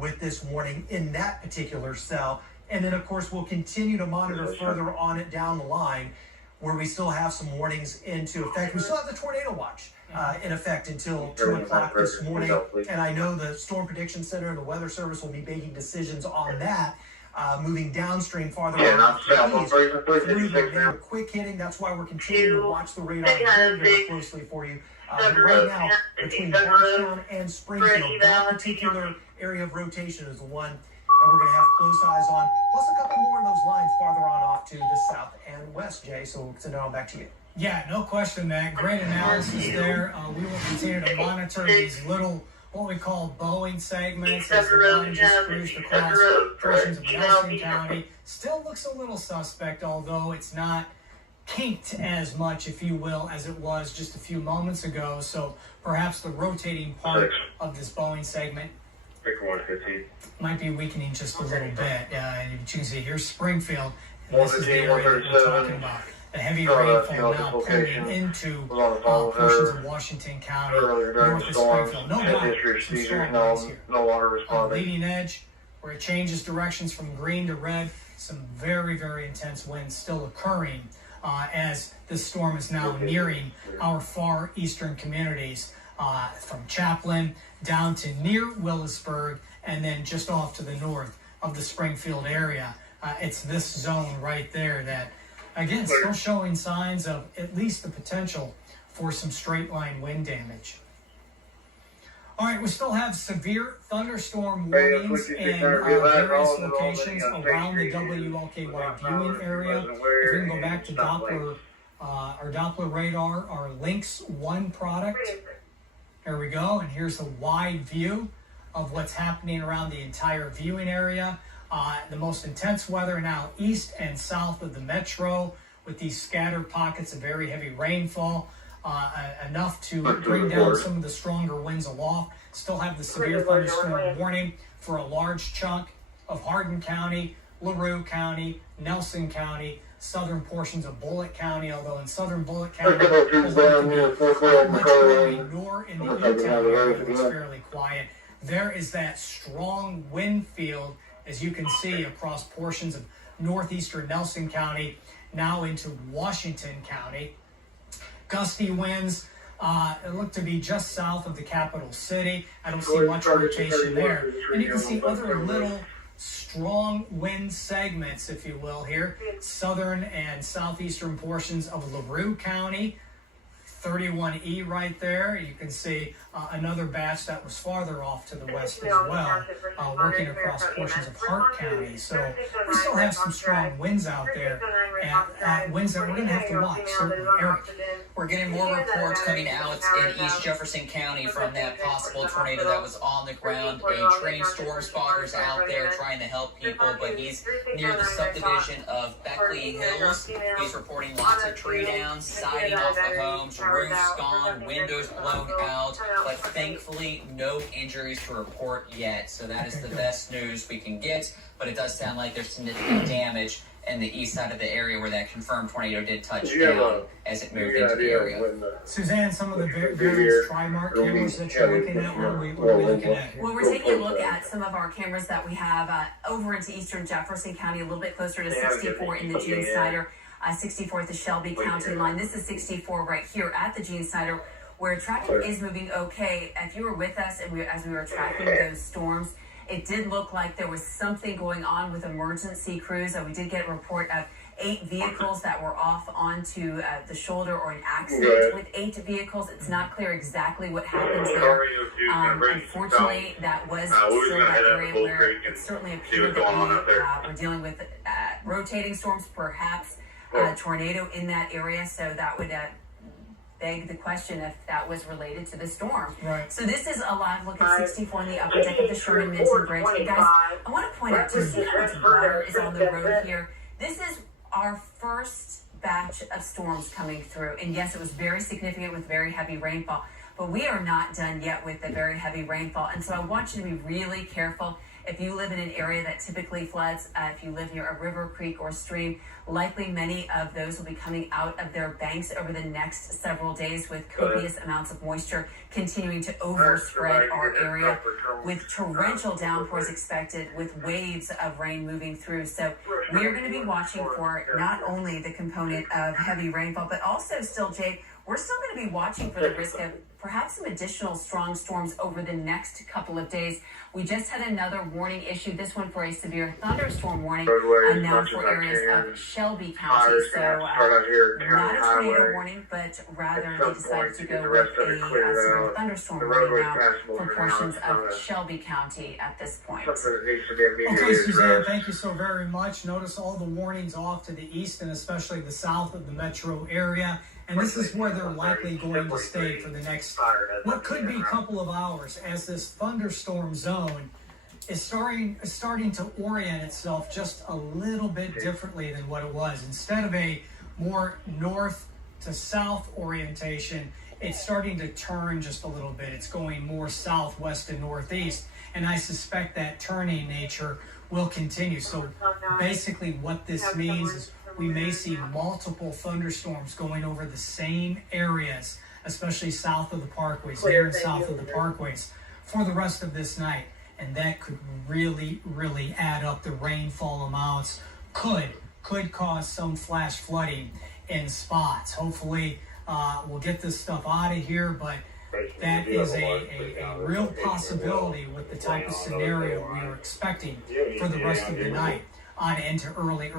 with this warning in that particular cell. And then, of course, we'll continue to monitor further on it down the line where we still have some warnings into effect. We still have the tornado watch in effect until 2 o'clock this morning. And I know the Storm Prediction Center and the Weather Service will be making decisions on that, moving downstream farther through the quick hitting. That's why we're continuing to watch the radar very closely for you. But right now, between Bardstown and Springfield, that particular area of rotation is the one that we're going to have close eyes on, plus a couple more of those lines farther on off to the south and west, Jay. So we'll send it on back to you. Yeah, no question, Matt. Great analysis there. We will continue to monitor these little, what we call Boeing segments as the line just cruised across portions of Nelson County. Still looks a little suspect, although it's not kinked as much, if you will, as it was just a few moments ago. So perhaps the rotating part of this Boeing segment might be weakening just a little bit. You can see here's Springfield, and this is the area that we're talking about. The heavy So that's rainfall the now location pulling into was on the phone with portions her of Washington County, earlier during north the of storm. Springfield. No And doubt, history some seizures strong winds here. no longer On the responding. leading edge, where it changes directions from green to red, some very, very intense winds still occurring as this storm is now nearing our far eastern communities, from Chaplin down to near Willisburg, and then just off to the north of the Springfield area. It's this zone right there that, again, still showing signs of at least the potential for some straight line wind damage. All right, we still have severe thunderstorm warnings in various locations around the WLKY viewing area. If we can go back to Doppler, our Doppler radar, our Lynx 1 product. There we go, and here's the wide view of what's happening around the entire viewing area. The most intense weather now east and south of the metro, with these scattered pockets of very heavy rainfall, enough to bring down some of the stronger winds aloft. Still have the severe thunderstorm warning for a large chunk of Hardin County, LaRue County, Nelson County, southern portions of Bullitt County, although in southern Bullitt County, nor in the Newtown area, it's fairly quiet. There is that strong wind field, as you can see, across portions of northeastern Nelson County, now into Washington County. Gusty winds look to be just south of the capital city. I don't see much rotation there. And you can see other little strong wind segments, if you will, here. Southern and southeastern portions of LaRue County. 31E right there. You can see another batch that was farther off to the west as well, working across portions of Hart County. So we still have some strong winds out there, and winds that we're going to have to watch, certainly. Eric. We're getting more reports coming out in East Jefferson County from that possible tornado that was on the ground. A trained storm spotter's out there trying to help people, but he's near the subdivision of Beckley Hills. He's reporting lots of tree downs, siding off the homes, roofs gone, windows blown out, but thankfully no injuries to report yet. So that is the best news we can get, but it does sound like there's significant damage in the east side of the area where that confirmed tornado did touch down as it moved into the area. Suzanne, some of the various Trimark cameras that you're looking at, what are we looking at here? Well, we're taking a look at some of our cameras that we have over into eastern Jefferson County, a little bit closer to 64 in the Gene Snyder, 64 at the Shelby County line. This is 64 right here at the Gene Snyder, where tracking is moving okay. If you were with us and as we were tracking those storms, it did look like there was something going on with emergency crews. We did get a report of 8 vehicles that were off onto the shoulder, or an accident with 8 vehicles. It's not clear exactly what happened there. Unfortunately, that was still that area where it certainly appeared that we were dealing with rotating storms, perhaps a tornado in that area. So that would beg the question if that was related to the storm. Right. So this is a live look at 64 on the upper deck of the Sherman Minton Bridge. And guys, I want to point out to see how much water is on the road here. This is our first batch of storms coming through. And yes, it was very significant with very heavy rainfall, but we are not done yet with the very heavy rainfall. And so I want you to be really careful. If you live in an area that typically floods, if you live near a river, creek, or stream, likely many of those will be coming out of their banks over the next several days, with copious amounts of moisture continuing to overspread our area, with torrential downpours expected, with waves of rain moving through. So we are going to be watching for not only the component of heavy rainfall, but also still, Jake, we're still going to be watching for the risk of perhaps some additional strong storms over the next couple of days. We just had another warning issued, this one for a severe thunderstorm warning, now for areas of Shelby County. So not a tornado warning, but rather they decided to go with a severe thunderstorm warning now for portions of Shelby County at this point. Okay, Suzanne, thank you so very much. Notice all the warnings off to the east and especially the south of the metro area. And this is where they're likely going to stay for the next, what could be a couple of hours, as this thunderstorm zone is starting to orient itself just a little bit differently than what it was. Instead of a more north to south orientation, it's starting to turn just a little bit. It's going more southwest and northeast. And I suspect that turning nature will continue. So basically what this means is we may see multiple thunderstorms going over the same areas, especially south of the parkways, near and south of the parkways, for the rest of this night. And that could really, really add up. The rainfall amounts could cause some flash flooding in spots. Hopefully, we'll get this stuff out of here, but that is a real possibility with the type of scenario we are expecting for the rest of the night on into early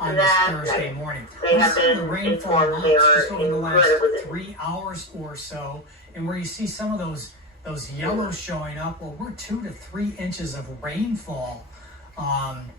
on this Thursday morning. Let's see the rainfall amounts just over the last 3 hours or so, and where you see some of those yellows showing up. Well, we're 2 to 3 inches of rainfall, and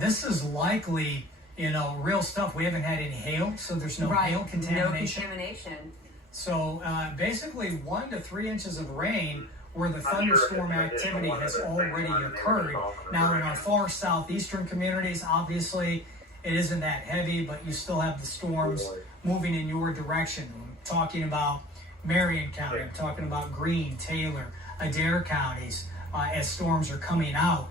this is likely, real stuff. We haven't had any hail, so there's no hail contamination. No contamination. So basically 1 to 3 inches of rain where the thunderstorm activity has already occurred. Now in our far southeastern communities, obviously it isn't that heavy, but you still have the storms moving in your direction. I'm talking about Marion County, I'm talking about Greene, Taylor, Adair counties, as storms are coming out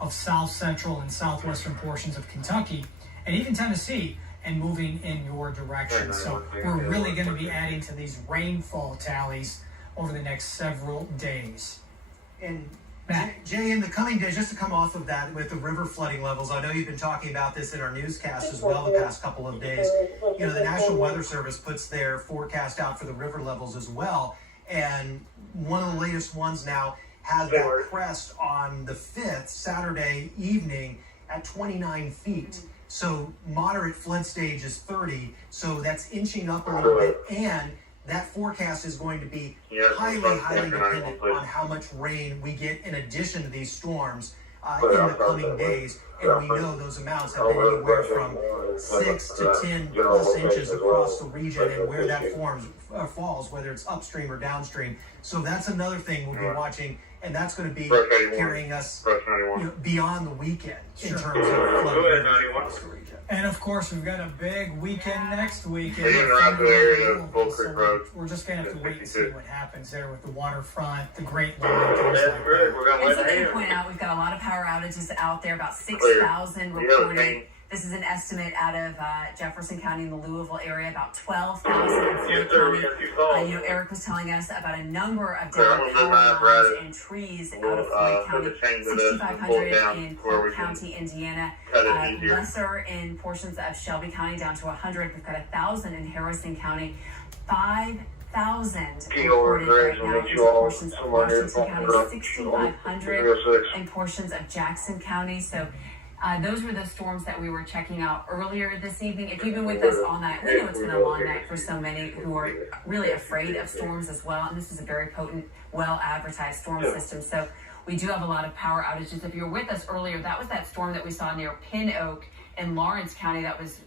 of south central and southwestern portions of Kentucky and even Tennessee, and moving in your direction. So we're really going to be adding to these rainfall tallies over the next several days. And Jay, in the coming days, just to come off of that with the river flooding levels, I know you've been talking about this in our newscast as well the past couple of days. The National Weather Service puts their forecast out for the river levels as well. And one of the latest ones now has that crest on the 5th, Saturday evening, at 29 feet. So moderate flood stage is 30, so that's inching up a little bit, and that forecast is going to be highly dependent on how much rain we get in addition to these storms in the coming days. And we know those amounts have been anywhere from 6 to 10 plus inches across the region, and where that falls, whether it's upstream or downstream. So that's another thing we'll be watching, and that's going to be carrying us beyond the weekend in terms of flood across the region. And of course, we've got a big weekend next weekend. We're just going to have to wait and see what happens there with the waterfront, the Great Line. And something to point out, we've got a lot of power outages out there, about 6,000 reported. This is an estimate out of Jefferson County in the Louisville area, about 12,000 in Floyd County. Eric was telling us about a number of different power lines and trees out of Floyd County, 6,500 in Clark County, Indiana, lesser in portions of Shelby County, down to 100. We've got 1,000 in Harrison County, 5,000 reported right now in portions of Washington County, 6,500 in portions of Jackson County. So those were the storms that we were checking out earlier this evening. If you've been with us all night, we know it's been a long night for so many who are really afraid of storms as well. And this is a very potent, well-advertised storm system. So we do have a lot of power outages. If you were with us earlier, that was that storm that we saw near Pin Oak in Lawrence County that was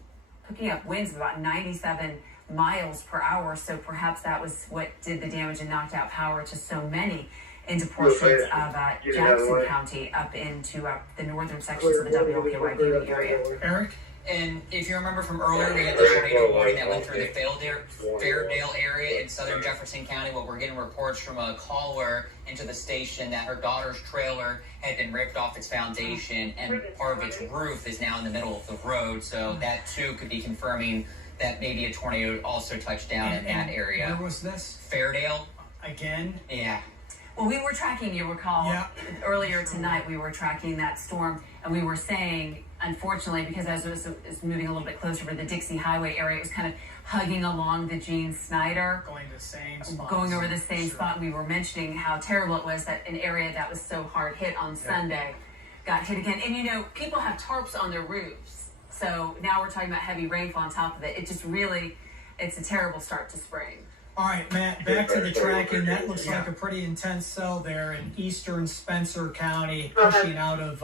picking up winds of about 97 miles per hour. So perhaps that was what did the damage and knocked out power to so many into portions of Jackson County up into the northern sections of the WLKY viewing area. Eric? And if you remember from earlier, we had the tornado warning that went through the Fairdale area in southern Jefferson County. Well, we're getting reports from a caller into the station that her daughter's trailer had been ripped off its foundation and part of its roof is now in the middle of the road. So that too could be confirming that maybe a tornado also touched down in that area. Where was this? Fairdale. Again? Yeah. Well, we were tracking, you recall, earlier tonight we were tracking that storm, and we were saying, unfortunately, because as it was moving a little bit closer to the Dixie Highway area, it was kind of hugging along the Gene Snyder. Going to the same spot. Going over the same spot. And we were mentioning how terrible it was that an area that was so hard hit on Sunday got hit again. And, people have tarps on their roofs. So now we're talking about heavy rainfall on top of it. It just really, it's a terrible start to spring. All right, Matt, back to the tracking. That looks like a pretty intense cell there in eastern Spencer County, pushing out of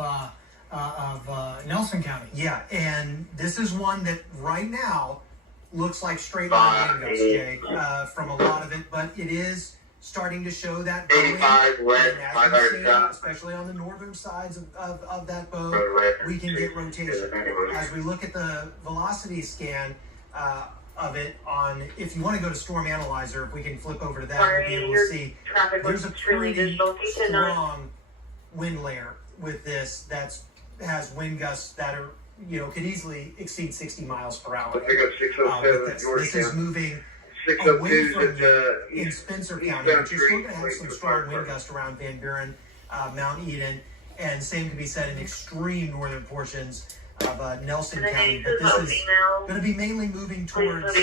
Nelson County. Yeah, and this is one that right now looks like straight line windows, Jay, from a lot of it, but it is starting to show that bow, especially on the northern sides of that bow, we can get rotation. As we look at the velocity scan of it on, if you want to go to Storm Analyzer, if we can flip over to that, we'll be able to see there's a pretty strong wind layer with this that has wind gusts that are could easily exceed 60 miles per hour. I pick up with 607 this. This is Georgetown. moving away 602 from is at in Spencer County, eastbound but you're still Street. going to have some strong wind gusts around Van Buren, Mount Eden, and same can be said in extreme northern portions of Nelson County. But this is going to be mainly moving towards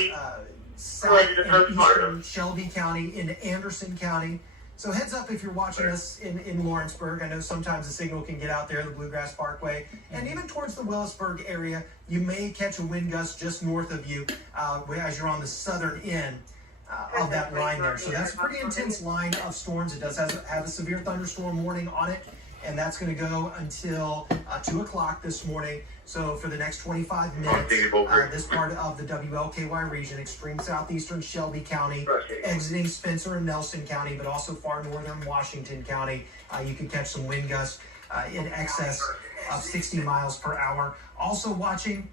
south and eastern Shelby County into Anderson County. So heads up if you're watching us in Lawrenceburg. I know sometimes the signal can get out there, the Bluegrass Parkway, and even towards the Willisburg area, you may catch a wind gust just north of you as you're on the southern end of that line there. So that's a pretty intense line of storms. It does have a severe thunderstorm warning on it, and that's going to go until 2 o'clock this morning. So for the next 25 minutes, this part of the WLKY region, extreme southeastern Shelby County, exiting Spencer and Nelson County, but also far northern Washington County, you could catch some wind gusts in excess of 60 miles per hour. Also watching,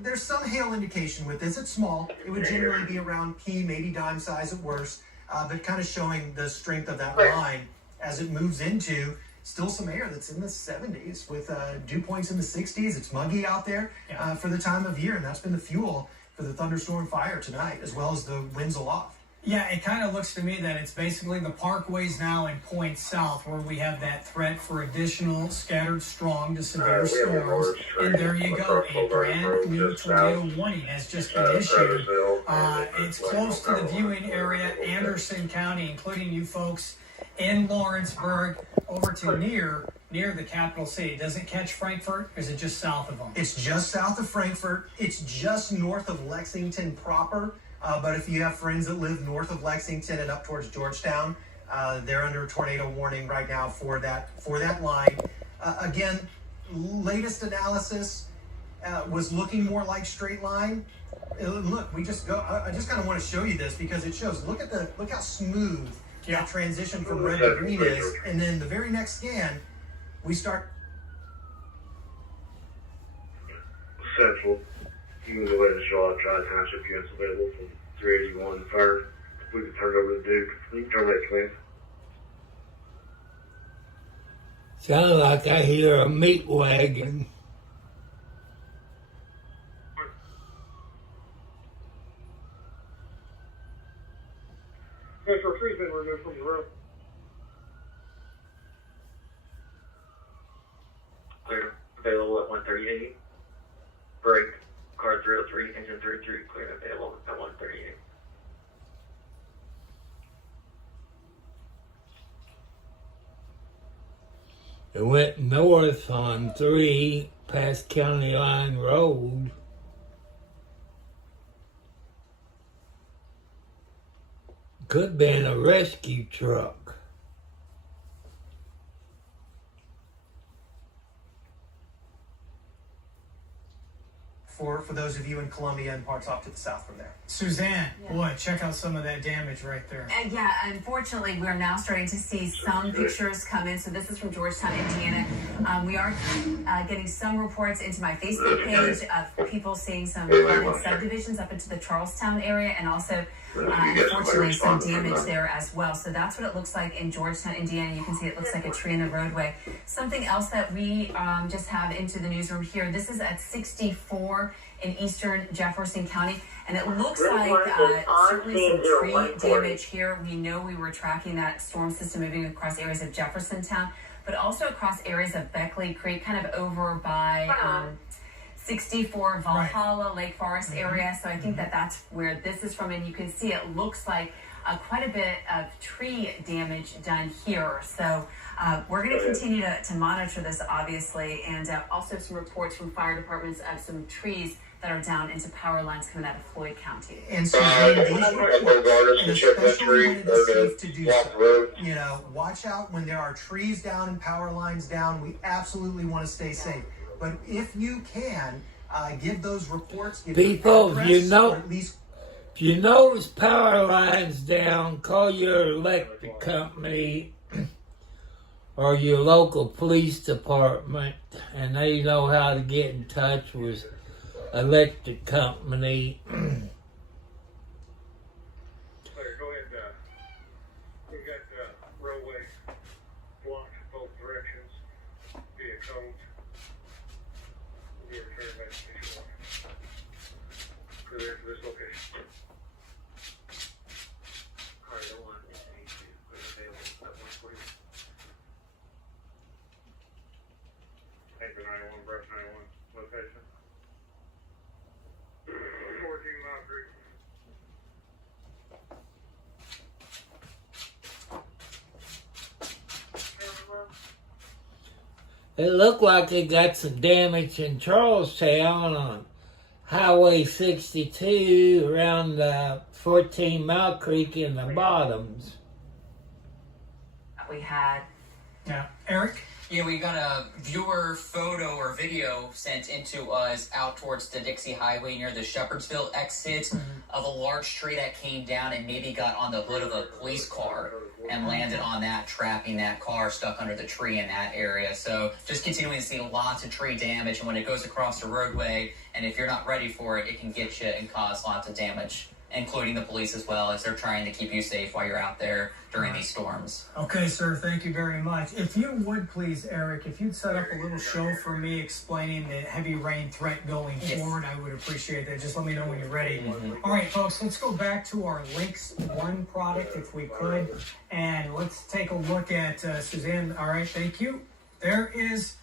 there's some hail indication with this. It's small. It would generally be around pea, maybe dime size at worst, but kind of showing the strength of that line as it moves into still some air that's in the 70s with dew points in the 60s. It's muggy out there for the time of year, and that's been the fuel for the thunderstorm fire tonight, as well as the winds aloft. Yeah, it kind of looks to me that it's basically the parkways now and points south where we have that threat for additional scattered strong to severe storms. And there you go, a brand new tornado warning has just been issued. It's close to the viewing area, Anderson County, including you folks in Lawrenceburg, over to near the capital city. Does it catch Frankfort, or is it just south of them? It's just south of Frankfort. It's just north of Lexington proper. But if you have friends that live north of Lexington and up towards Georgetown, they're under a tornado warning right now for that line. Again, latest analysis was looking more like straight line. Look, I just kind of want to show you this because it shows. Look how smooth that transition from red to green is, and then the very next scan, we start. Central. You can go ahead and show out Tri Township units available from 381 fire. We can turn it over to Duke. You can turn that command. Sound like I hear a meat wagon. Central tree's been removed from the road. Clear. Available at 138. Break. Car 303, engine 33, clear and available at 138. It went north on 3 past County Line Road. Could have been a rescue truck. For those of you in Columbia and parts off to the south from there. Suzanne, boy, check out some of that damage right there. Yeah, unfortunately, we're now starting to see some pictures come in. So this is from Georgetown, Indiana. We are getting some reports into my Facebook page of people seeing some flooded subdivisions up into the Charlestown area, and also, unfortunately, some damage there as well. So that's what it looks like in Georgetown, Indiana. You can see it looks like a tree in the roadway. Something else that we just have into the newsroom here. This is at 64 in eastern Jefferson County, and it looks like certainly some tree damage here. We know we were tracking that storm system moving across areas of Jeffersontown, but also across areas of Beckley Creek, kind of over by 64 Valhalla, Lake Forest area. So I think that's where this is from, and you can see it looks like quite a bit of tree damage done here. So we're going to continue to monitor this, obviously, and also some reports from fire departments of some trees that are down into power lines coming out of Floyd County. And so, and especially when it is safe to do so. Watch out when there are trees down and power lines down. We absolutely want to stay safe. But if you can, give those reports. People, if you notice power lines down, call your electric company or your local police department, and they know how to get in touch with electric company. Go ahead. We got roadway blocked both directions via code. Via turn. Sector 91, Brush 91 location. 14 Mile Creek. It looked like it got some damage in Charlestown on Highway 62 around 14 Mile Creek in the bottoms. We had. Yeah, Eric. Yeah, we got a viewer photo or video sent into us out towards the Dixie Highway near the Shepherdsville exit of a large tree that came down and maybe got on the hood of a police car and landed on that, trapping that car stuck under the tree in that area. So just continuing to see lots of tree damage, and when it goes across the roadway, and if you're not ready for it, it can get you and cause lots of damage, including the police as well, as they're trying to keep you safe while you're out there during these storms. Okay, sir, thank you very much. If you would please, Eric, if you'd set up a little show for me explaining the heavy rain threat going forward, I would appreciate that. Just let me know when you're ready. All right, folks, let's go back to our Lynx One product, if we could, and let's take a look at Suzanne. All right, thank you. There is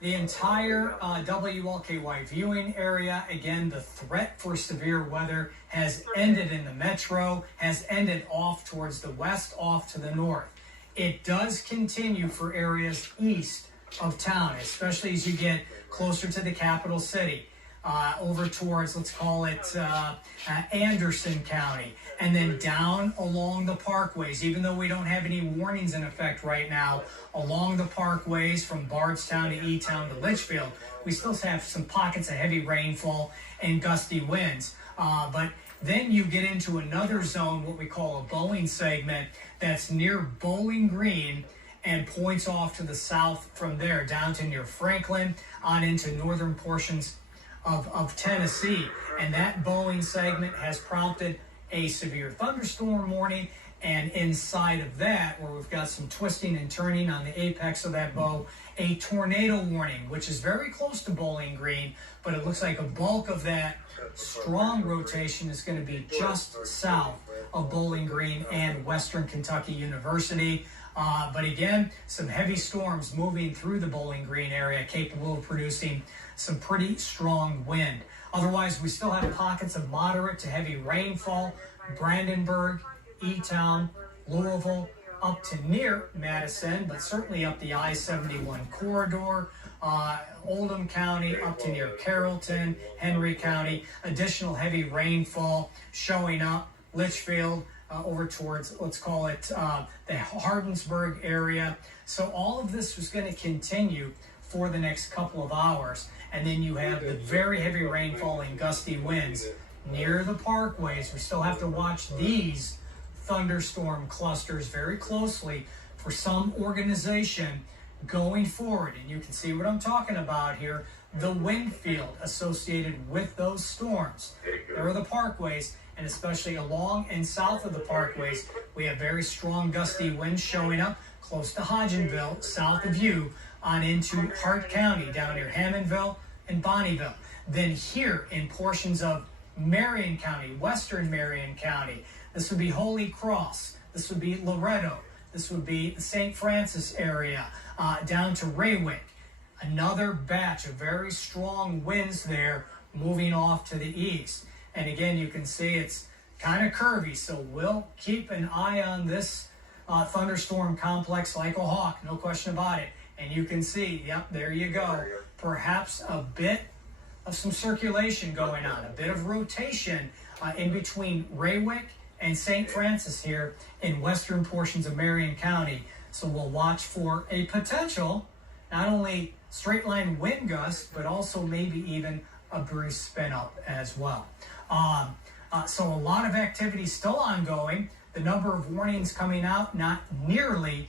the entire WLKY viewing area. Again, the threat for severe weather has ended in the metro, has ended off towards the west, off to the north. It does continue for areas east of town, especially as you get closer to the capital city, over towards, let's call it Anderson County, and then down along the parkways. Even though we don't have any warnings in effect right now, along the parkways from Bardstown to E-Town to Litchfield, we still have some pockets of heavy rainfall and gusty winds. But then you get into another zone, what we call a Boeing segment, that's near Bowling Green and points off to the south from there, down to near Franklin, on into northern portions of Tennessee. And that Boeing segment has prompted a severe thunderstorm warning, and inside of that, where we've got some twisting and turning on the apex of that bow, a tornado warning, which is very close to Bowling Green, but it looks like a bulk of that strong rotation is going to be just south of Bowling Green and Western Kentucky University. But again, some heavy storms moving through the Bowling Green area, capable of producing some pretty strong wind. Otherwise, we still have pockets of moderate to heavy rainfall. Brandenburg, E-Town, Louisville, up to near Madison, but certainly up the I-71 corridor. Oldham County, up to near Carrollton, Henry County. Additional heavy rainfall showing up. Litchfield, over towards, let's call it the Hardinsburg area. So all of this was going to continue for the next couple of hours. And then you have the very heavy rainfall and gusty winds near the parkways. We still have to watch these thunderstorm clusters very closely for some organization going forward. And you can see what I'm talking about here, the wind field associated with those storms. There are the parkways, and especially along and south of the parkways, we have very strong gusty winds showing up close to Hodgenville, south of you, on into Hart County, down near Hammondville and Bonneville. Then here in portions of Marion County, western Marion County, this would be Holy Cross, this would be Loretto, this would be the St. Francis area, down to Raywick. Another batch of very strong winds there moving off to the east. And again, you can see it's kind of curvy, so we'll keep an eye on this thunderstorm complex like a hawk, no question about it. And you can see, yep, there you go. Perhaps a bit of some circulation going on, a bit of rotation in between Raywick and St. Francis here in western portions of Marion County. So we'll watch for a potential, not only straight line wind gust, but also maybe even a breeze spin up as well. So a lot of activity still ongoing. The number of warnings coming out, not nearly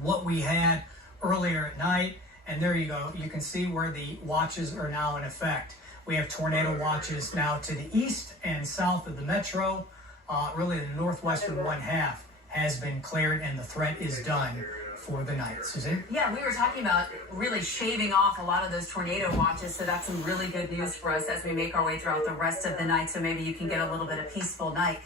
what we had earlier at night. And there you go. You can see where the watches are now in effect. We have tornado watches now to the east and south of the metro. Really, the northwestern one half has been cleared, and the threat is done for the night. Susan? Yeah, we were talking about really shaving off a lot of those tornado watches, so that's some really good news for us as we make our way throughout the rest of the night, so maybe you can get a little bit of peaceful night.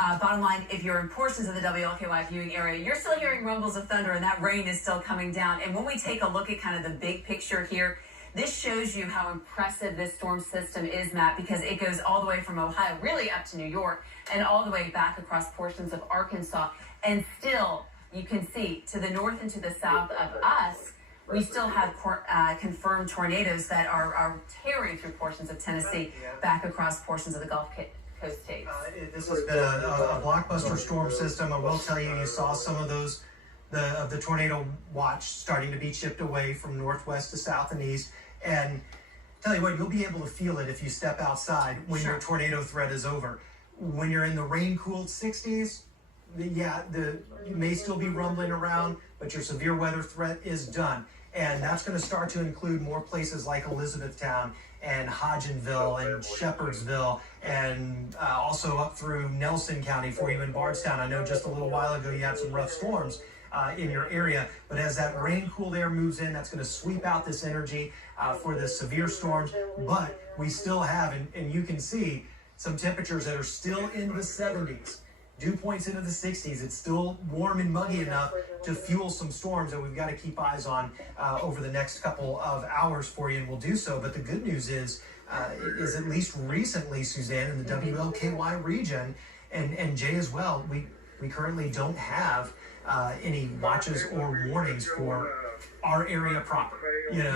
Bottom line, if you're in portions of the WLKY viewing area, you're still hearing rumbles of thunder and that rain is still coming down. And when we take a look at kind of the big picture here, this shows you how impressive this storm system is, Matt, because it goes all the way from Ohio, really up to New York, and all the way back across portions of Arkansas. And still, you can see to the north and to the south of us, we still have confirmed tornadoes that are tearing through portions of Tennessee, back across portions of the Gulf Coast states. This has been a blockbuster storm system. I will tell you, you saw some of those, the tornado watch starting to be chipped away from northwest to south and east. And tell you what, you'll be able to feel it if you step outside when your tornado threat is over. When you're in the rain-cooled 60s, you may still be rumbling around, but your severe weather threat is done. And that's going to start to include more places like Elizabethtown and Hodgenville and Shepherdsville, and also up through Nelson County for you in Bardstown. I know just a little while ago you had some rough storms in your area, but as that rain-cooled air moves in, that's going to sweep out this energy for the severe storms. But we still have, and you can see, some temperatures that are still in the 70s. Dew points into the 60s. It's still warm and muggy enough to fuel some storms that we've got to keep eyes on over the next couple of hours for you, and we'll do so. But the good news is at least recently, Suzanne, in the WLKY region, and Jay as well, we currently don't have any watches or warnings for our area proper.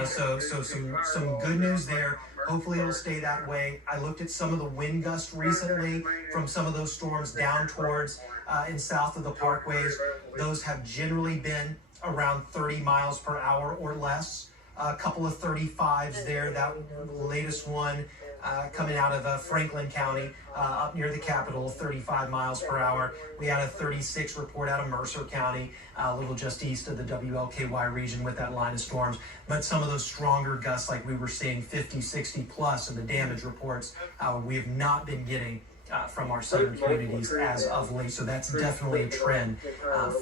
So some good news there. Hopefully it'll stay that way. I looked at some of the wind gusts recently from some of those storms down towards and south of the parkways. Those have generally been around 30 miles per hour or less. A couple of 35s there. That latest one coming out of Franklin County up near the Capitol, 35 miles per hour. We had a 36 report out of Mercer County, a little just east of the WLKY region with that line of storms. But some of those stronger gusts, like we were seeing 50, 60 plus in the damage reports, we have not been getting from our southern communities as of late. So that's definitely a trend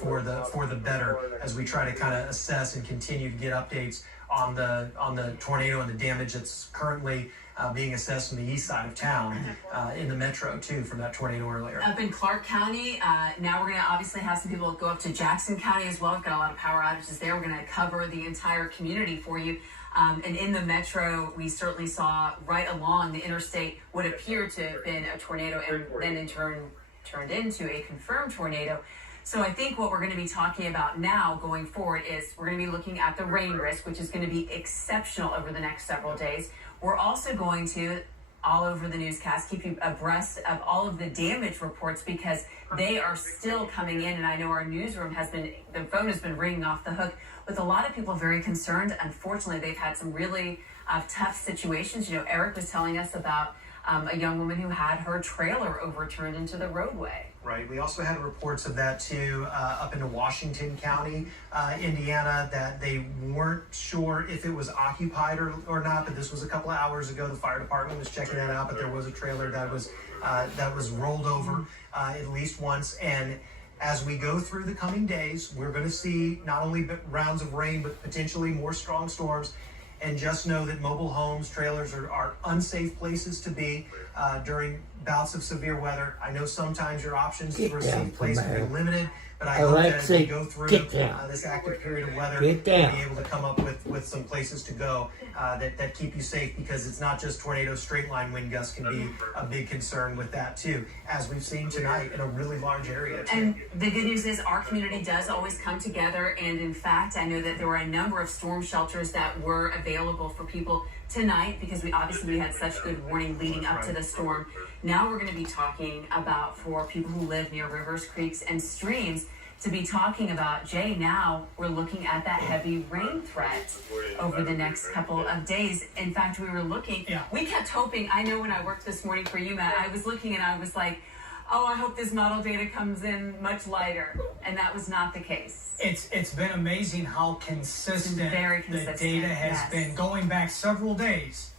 for the better as we try to kind of assess and continue to get updates on the tornado and the damage that's currently being assessed on the east side of town in the metro too from that tornado earlier. Up in Clark County, now we're going to obviously have some people go up to Jackson County as well. We've got a lot of power outages there. We're going to cover the entire community for you. And in the metro, we certainly saw right along the interstate what appeared to have been a tornado and then in turn turned into a confirmed tornado. So I think what we're going to be talking about now going forward is we're going to be looking at the rain risk, which is going to be exceptional over the next several days. We're also going to, all over the newscast, keep you abreast of all of the damage reports because they are still coming in. And I know our newsroom the phone has been ringing off the hook with a lot of people very concerned. Unfortunately, they've had some really tough situations. Eric was telling us about a young woman who had her trailer overturned into the roadway. Right. We also had reports of that too up into Washington County, Indiana, that they weren't sure if it was occupied or not. But this was a couple of hours ago. The fire department was checking that out. But there was a trailer that was rolled over at least once. And as we go through the coming days, we're going to see not only rounds of rain, but potentially more strong storms. And just know that mobile homes, trailers are unsafe places to be during bouts of severe weather. I know sometimes your options for a safe place can be limited, but I hope that as we go through this active period of weather, we'll be able to come up with some places to go that keep you safe, because it's not just tornadoes, straight line wind gusts can be a big concern with that too, as we've seen tonight in a really large area too. And the good news is our community does always come together, and in fact, I know that there were a number of storm shelters that were available for people tonight because we had such good warning leading up to the storm. Now we're going to be talking about for people who live near rivers, creeks, and streams to be talking about, Jay, now we're looking at that heavy rain threat over the next couple of days. In fact, we were looking, we kept hoping, I know when I worked this morning for you, Matt, I was looking and I was like, oh, I hope this model data comes in much lighter. And that was not the case. It's been amazing how consistent, the data has been going back several days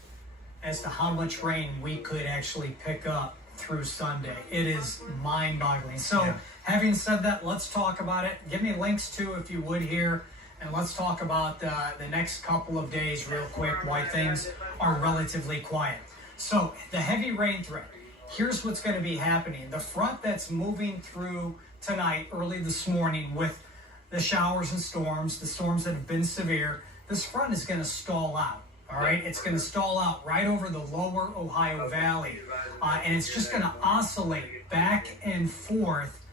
as to how much rain we could actually pick up through Sunday. It is mind-boggling. So having said that, let's talk about it. Give me links too, if you would, here. And let's talk about the next couple of days real quick, why things are relatively quiet. So the heavy rain threat. here's what's going to be happening. The front that's moving through tonight, early this morning, with the showers and storms, the storms that have been severe, this front is going to stall out. All right, it's going to stall out right over the lower Ohio Valley, and it's just going to oscillate back and forth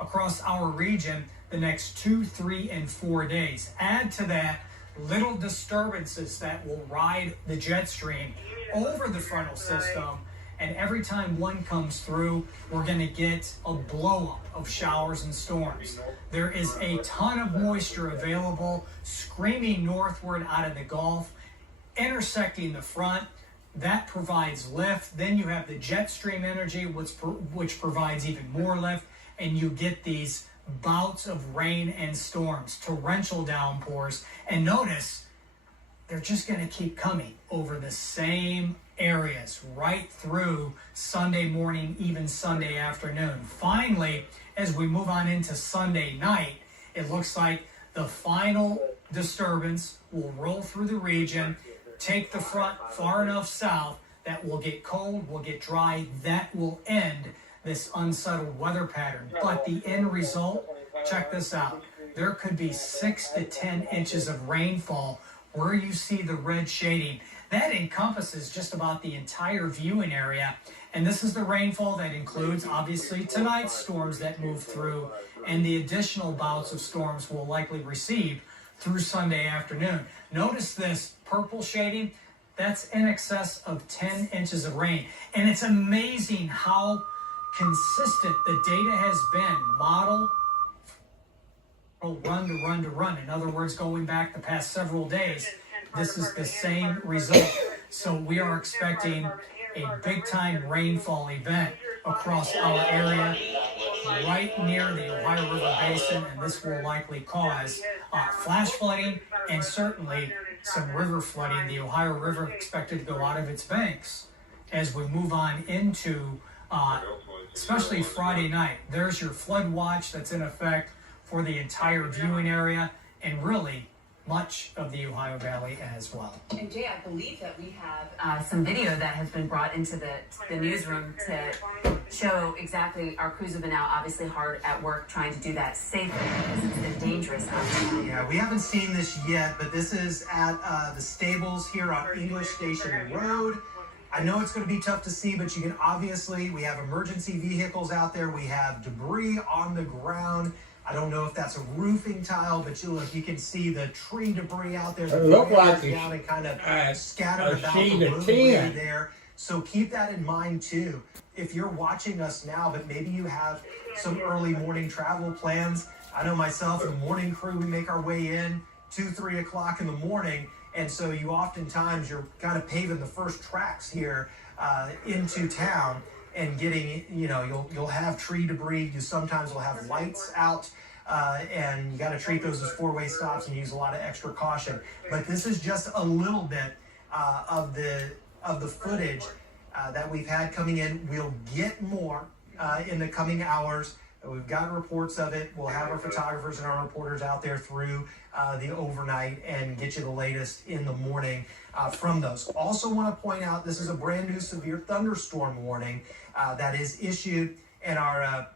across our region the next 2, 3, and 4 days. Add to that little disturbances that will ride the jet stream over the frontal system, and every time one comes through, we're going to get a blow-up of showers and storms. There is a ton of moisture available, screaming northward out of the Gulf, intersecting the front. That provides lift. Then you have the jet stream energy, which provides even more lift, and you get these bouts of rain and storms, torrential downpours. And notice, they're just going to keep coming over the same areas right through Sunday morning, even Sunday afternoon. Finally, as we move on into Sunday night, it looks like the final disturbance will roll through the region, take the front far enough south that will get cold, will get dry. That will end this unsettled weather pattern. But the end result, check this out. There could be 6 to 10 inches of rainfall where you see the red shading. That encompasses just about the entire viewing area. And this is the rainfall that includes, obviously, tonight's storms that move through and the additional bouts of storms we'll likely receive through Sunday afternoon. Notice this purple shading. That's in excess of 10 inches of rain. And it's amazing how consistent the data has been. Model, run to run to run. In other words, going back the past several days, this is the same result. So we are expecting a big-time rainfall event across our area, right near the Ohio River Basin, and this will likely cause flash flooding and certainly some river flooding. The Ohio River expected to go out of its banks as we move on into especially Friday night. There's your flood watch that's in effect for the entire viewing area and really much of the Ohio Valley as well. And Jay, I believe that we have some video that has been brought into the newsroom to show exactly. Our crews have been out obviously hard at work trying to do that safely because it's been dangerous out there. Yeah, we haven't seen this yet, but this is at the stables here on English Station Road. I know it's going to be tough to see, but you can obviously, we have emergency vehicles out there. We have debris on the ground. I don't know if that's a roofing tile, but you can see the tree debris out there. It looked like down and kind of scattered about sheet the of roadway tin there. So keep that in mind too. If you're watching us now, but maybe you have some early morning travel plans. I know myself and the morning crew, we make our way in 2, 3 o'clock in the morning. And so you oftentimes, you're kind of paving the first tracks here into town. And getting, you'll have tree debris. You sometimes will have lights out, and you got to treat those as 4-way stops and use a lot of extra caution. But this is just a little bit of the footage that we've had coming in. We'll get more in the coming hours. We've got reports of it. We'll have our photographers and our reporters out there through the overnight and get you the latest in the morning from those. Also want to point out this is a brand new severe thunderstorm warning that is issued, and our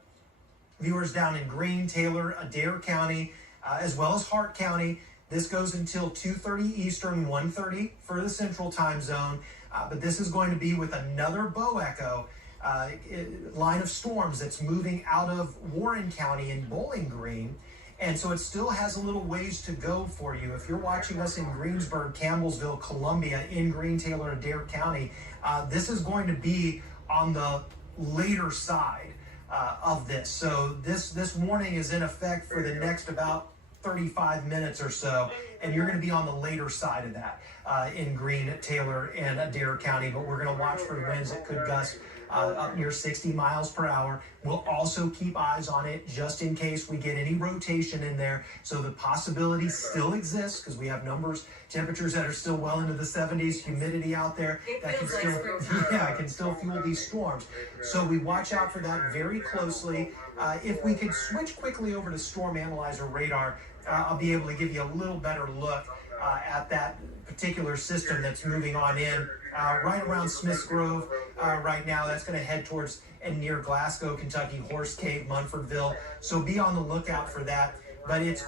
viewers down in Greene, Taylor, Adair County, as well as Hart County. This goes until 2:30 Eastern, 1:30 for the Central Time Zone. But this is going to be with another bow echo line of storms that's moving out of Warren County in Bowling Green. And so it still has a little ways to go for you. If you're watching us in Greensburg, Campbellsville, Columbia, in Greene, Taylor, Adair County, this is going to be on the later side of this. So this warning is in effect for the next about 35 minutes or so, and you're going to be on the later side of that in Greene, Taylor, and Adair County. But we're going to watch for winds that could gust up near 60 miles per hour. We'll also keep eyes on it just in case we get any rotation in there. So the possibility still exists because we have temperatures that are still well into the 70s, humidity out there that can still fuel these storms. So we watch out for that very closely. If we could switch quickly over to Storm Analyzer radar, I'll be able to give you a little better look at that particular system that's moving on in right around Smiths Grove right now. That's going to head towards and near Glasgow, Kentucky, Horse Cave, Munfordville. So be on the lookout for that. But it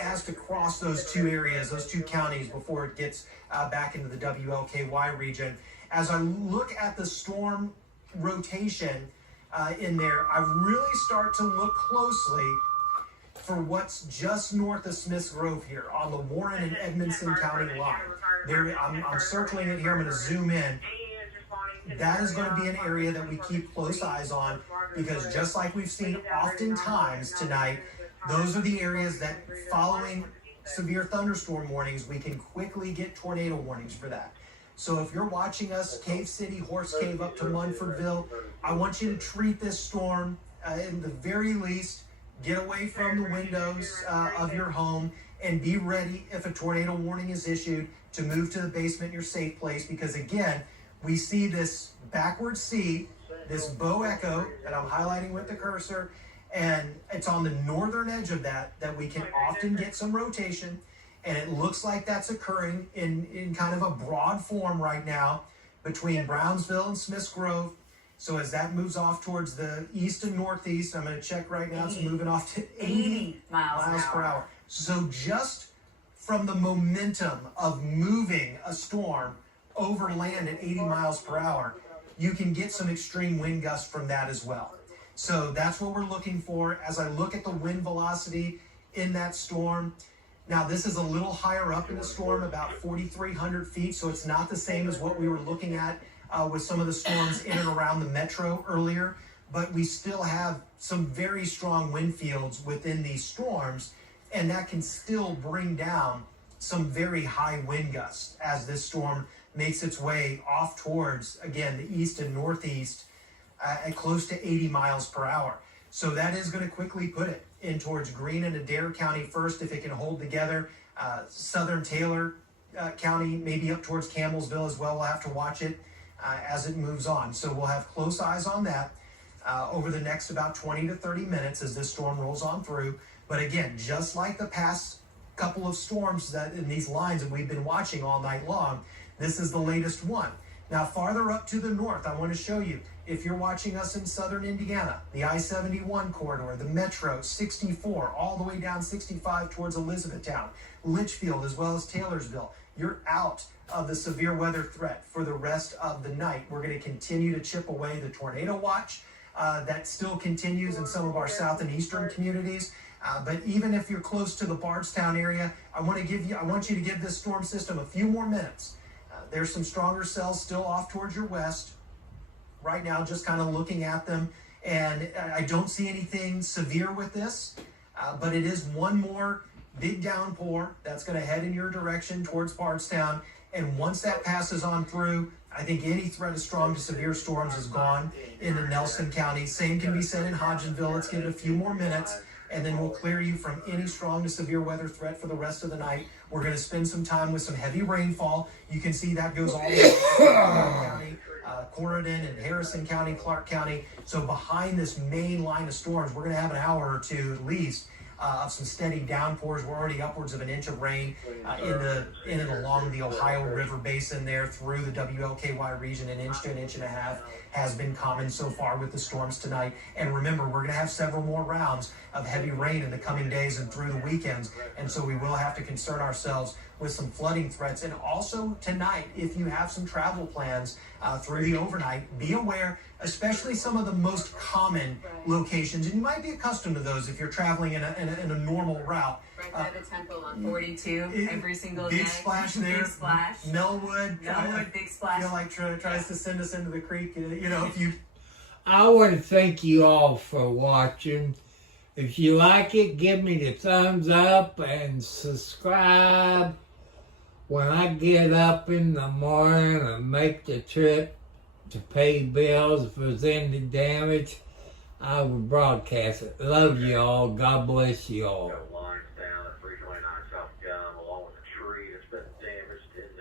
has to cross those two areas, those two counties, before it gets back into the WLKY region. As I look at the storm rotation in there, I really start to look closely for what's just north of Smiths Grove here on the Warren and Edmonson County line. There, I'm circling it here. I'm going to zoom in. That is going to be an area that we keep close eyes on, because just like we've seen oftentimes tonight, those are the areas that, following severe thunderstorm warnings, we can quickly get tornado warnings for that. So if you're watching us, Cave City, Horse Cave up to Munfordville, I want you to treat this storm, in the very least, get away from the windows of your home and be ready, if a tornado warning is issued, to move to the basement, your safe place, because again, we see this backward C, this bow echo that I'm highlighting with the cursor, and it's on the northern edge of that we can often get some rotation, and it looks like that's occurring in kind of a broad form right now between Brownsville and Smiths Grove. So as that moves off towards the east and northeast, I'm going to check right now, it's moving off to 80 miles per hour. So just from the momentum of moving a storm over land at 80 miles per hour, you can get some extreme wind gusts from that as well. So that's what we're looking for as I look at the wind velocity in that storm. Now, this is a little higher up in the storm, about 4,300 feet, so it's not the same as what we were looking at with some of the storms in and around the metro earlier, but we still have some very strong wind fields within these storms, and that can still bring down some very high wind gusts as this storm makes its way off towards, again, the east and northeast at close to 80 miles per hour. So that is going to quickly put it in towards Greene and Adair County first, if it can hold together. Southern Taylor County, maybe up towards Campbellsville as well. We'll have to watch it as it moves on. So we'll have close eyes on that over the next about 20 to 30 minutes as this storm rolls on through. But again, just like the past couple of storms that in these lines that we've been watching all night long, this is the latest one. Now, farther up to the north, I want to show you, if you're watching us in southern Indiana, the I-71 corridor, the Metro 64, all the way down 65 towards Elizabethtown, Litchfield, as well as Taylorsville, you're out of the severe weather threat for the rest of the night. We're going to continue to chip away the tornado watch that still continues in some of our south and eastern communities. But even if you're close to the Bardstown area, I want you to give this storm system a few more minutes. There's some stronger cells still off towards your west. Right now, just kind of looking at them, and I don't see anything severe with this, but it is one more big downpour that's going to head in your direction towards Bardstown, and once that passes on through, I think any threat of strong to severe storms is gone into Nelson County. Same can be said in Hodgenville. Let's give it a few more minutes, and then we'll clear you from any strong to severe weather threat for the rest of the night. We're going to spend some time with some heavy rainfall. You can see that goes all the way to County, Corydon and Harrison County, Clark County. So behind this main line of storms, we're going to have an hour or two at least of some steady downpours. We're already upwards of an inch of rain in and along the Ohio River Basin there through the WLKY region. An inch to an inch and a half has been common so far with the storms tonight. And remember, we're going to have several more rounds of heavy rain in the coming days and through the weekends. And so we will have to concern ourselves with some flooding threats. And also tonight, if you have some travel plans through the overnight, be aware, especially some of the most common locations. And you might be accustomed to those if you're traveling in a normal route. Right by the temple on 42 every single day. Big splash there. Big splash. Melwood, big splash. Feel like tries to send us into the creek. You know, if you. I want to thank you all for watching. If you like it, give me the thumbs up and subscribe. When I get up in the morning and make the trip to pay bills if there's any damage, I will broadcast it. Love you all. God bless you all. Got lines down at 329 South Gum, along with a tree that's been damaged in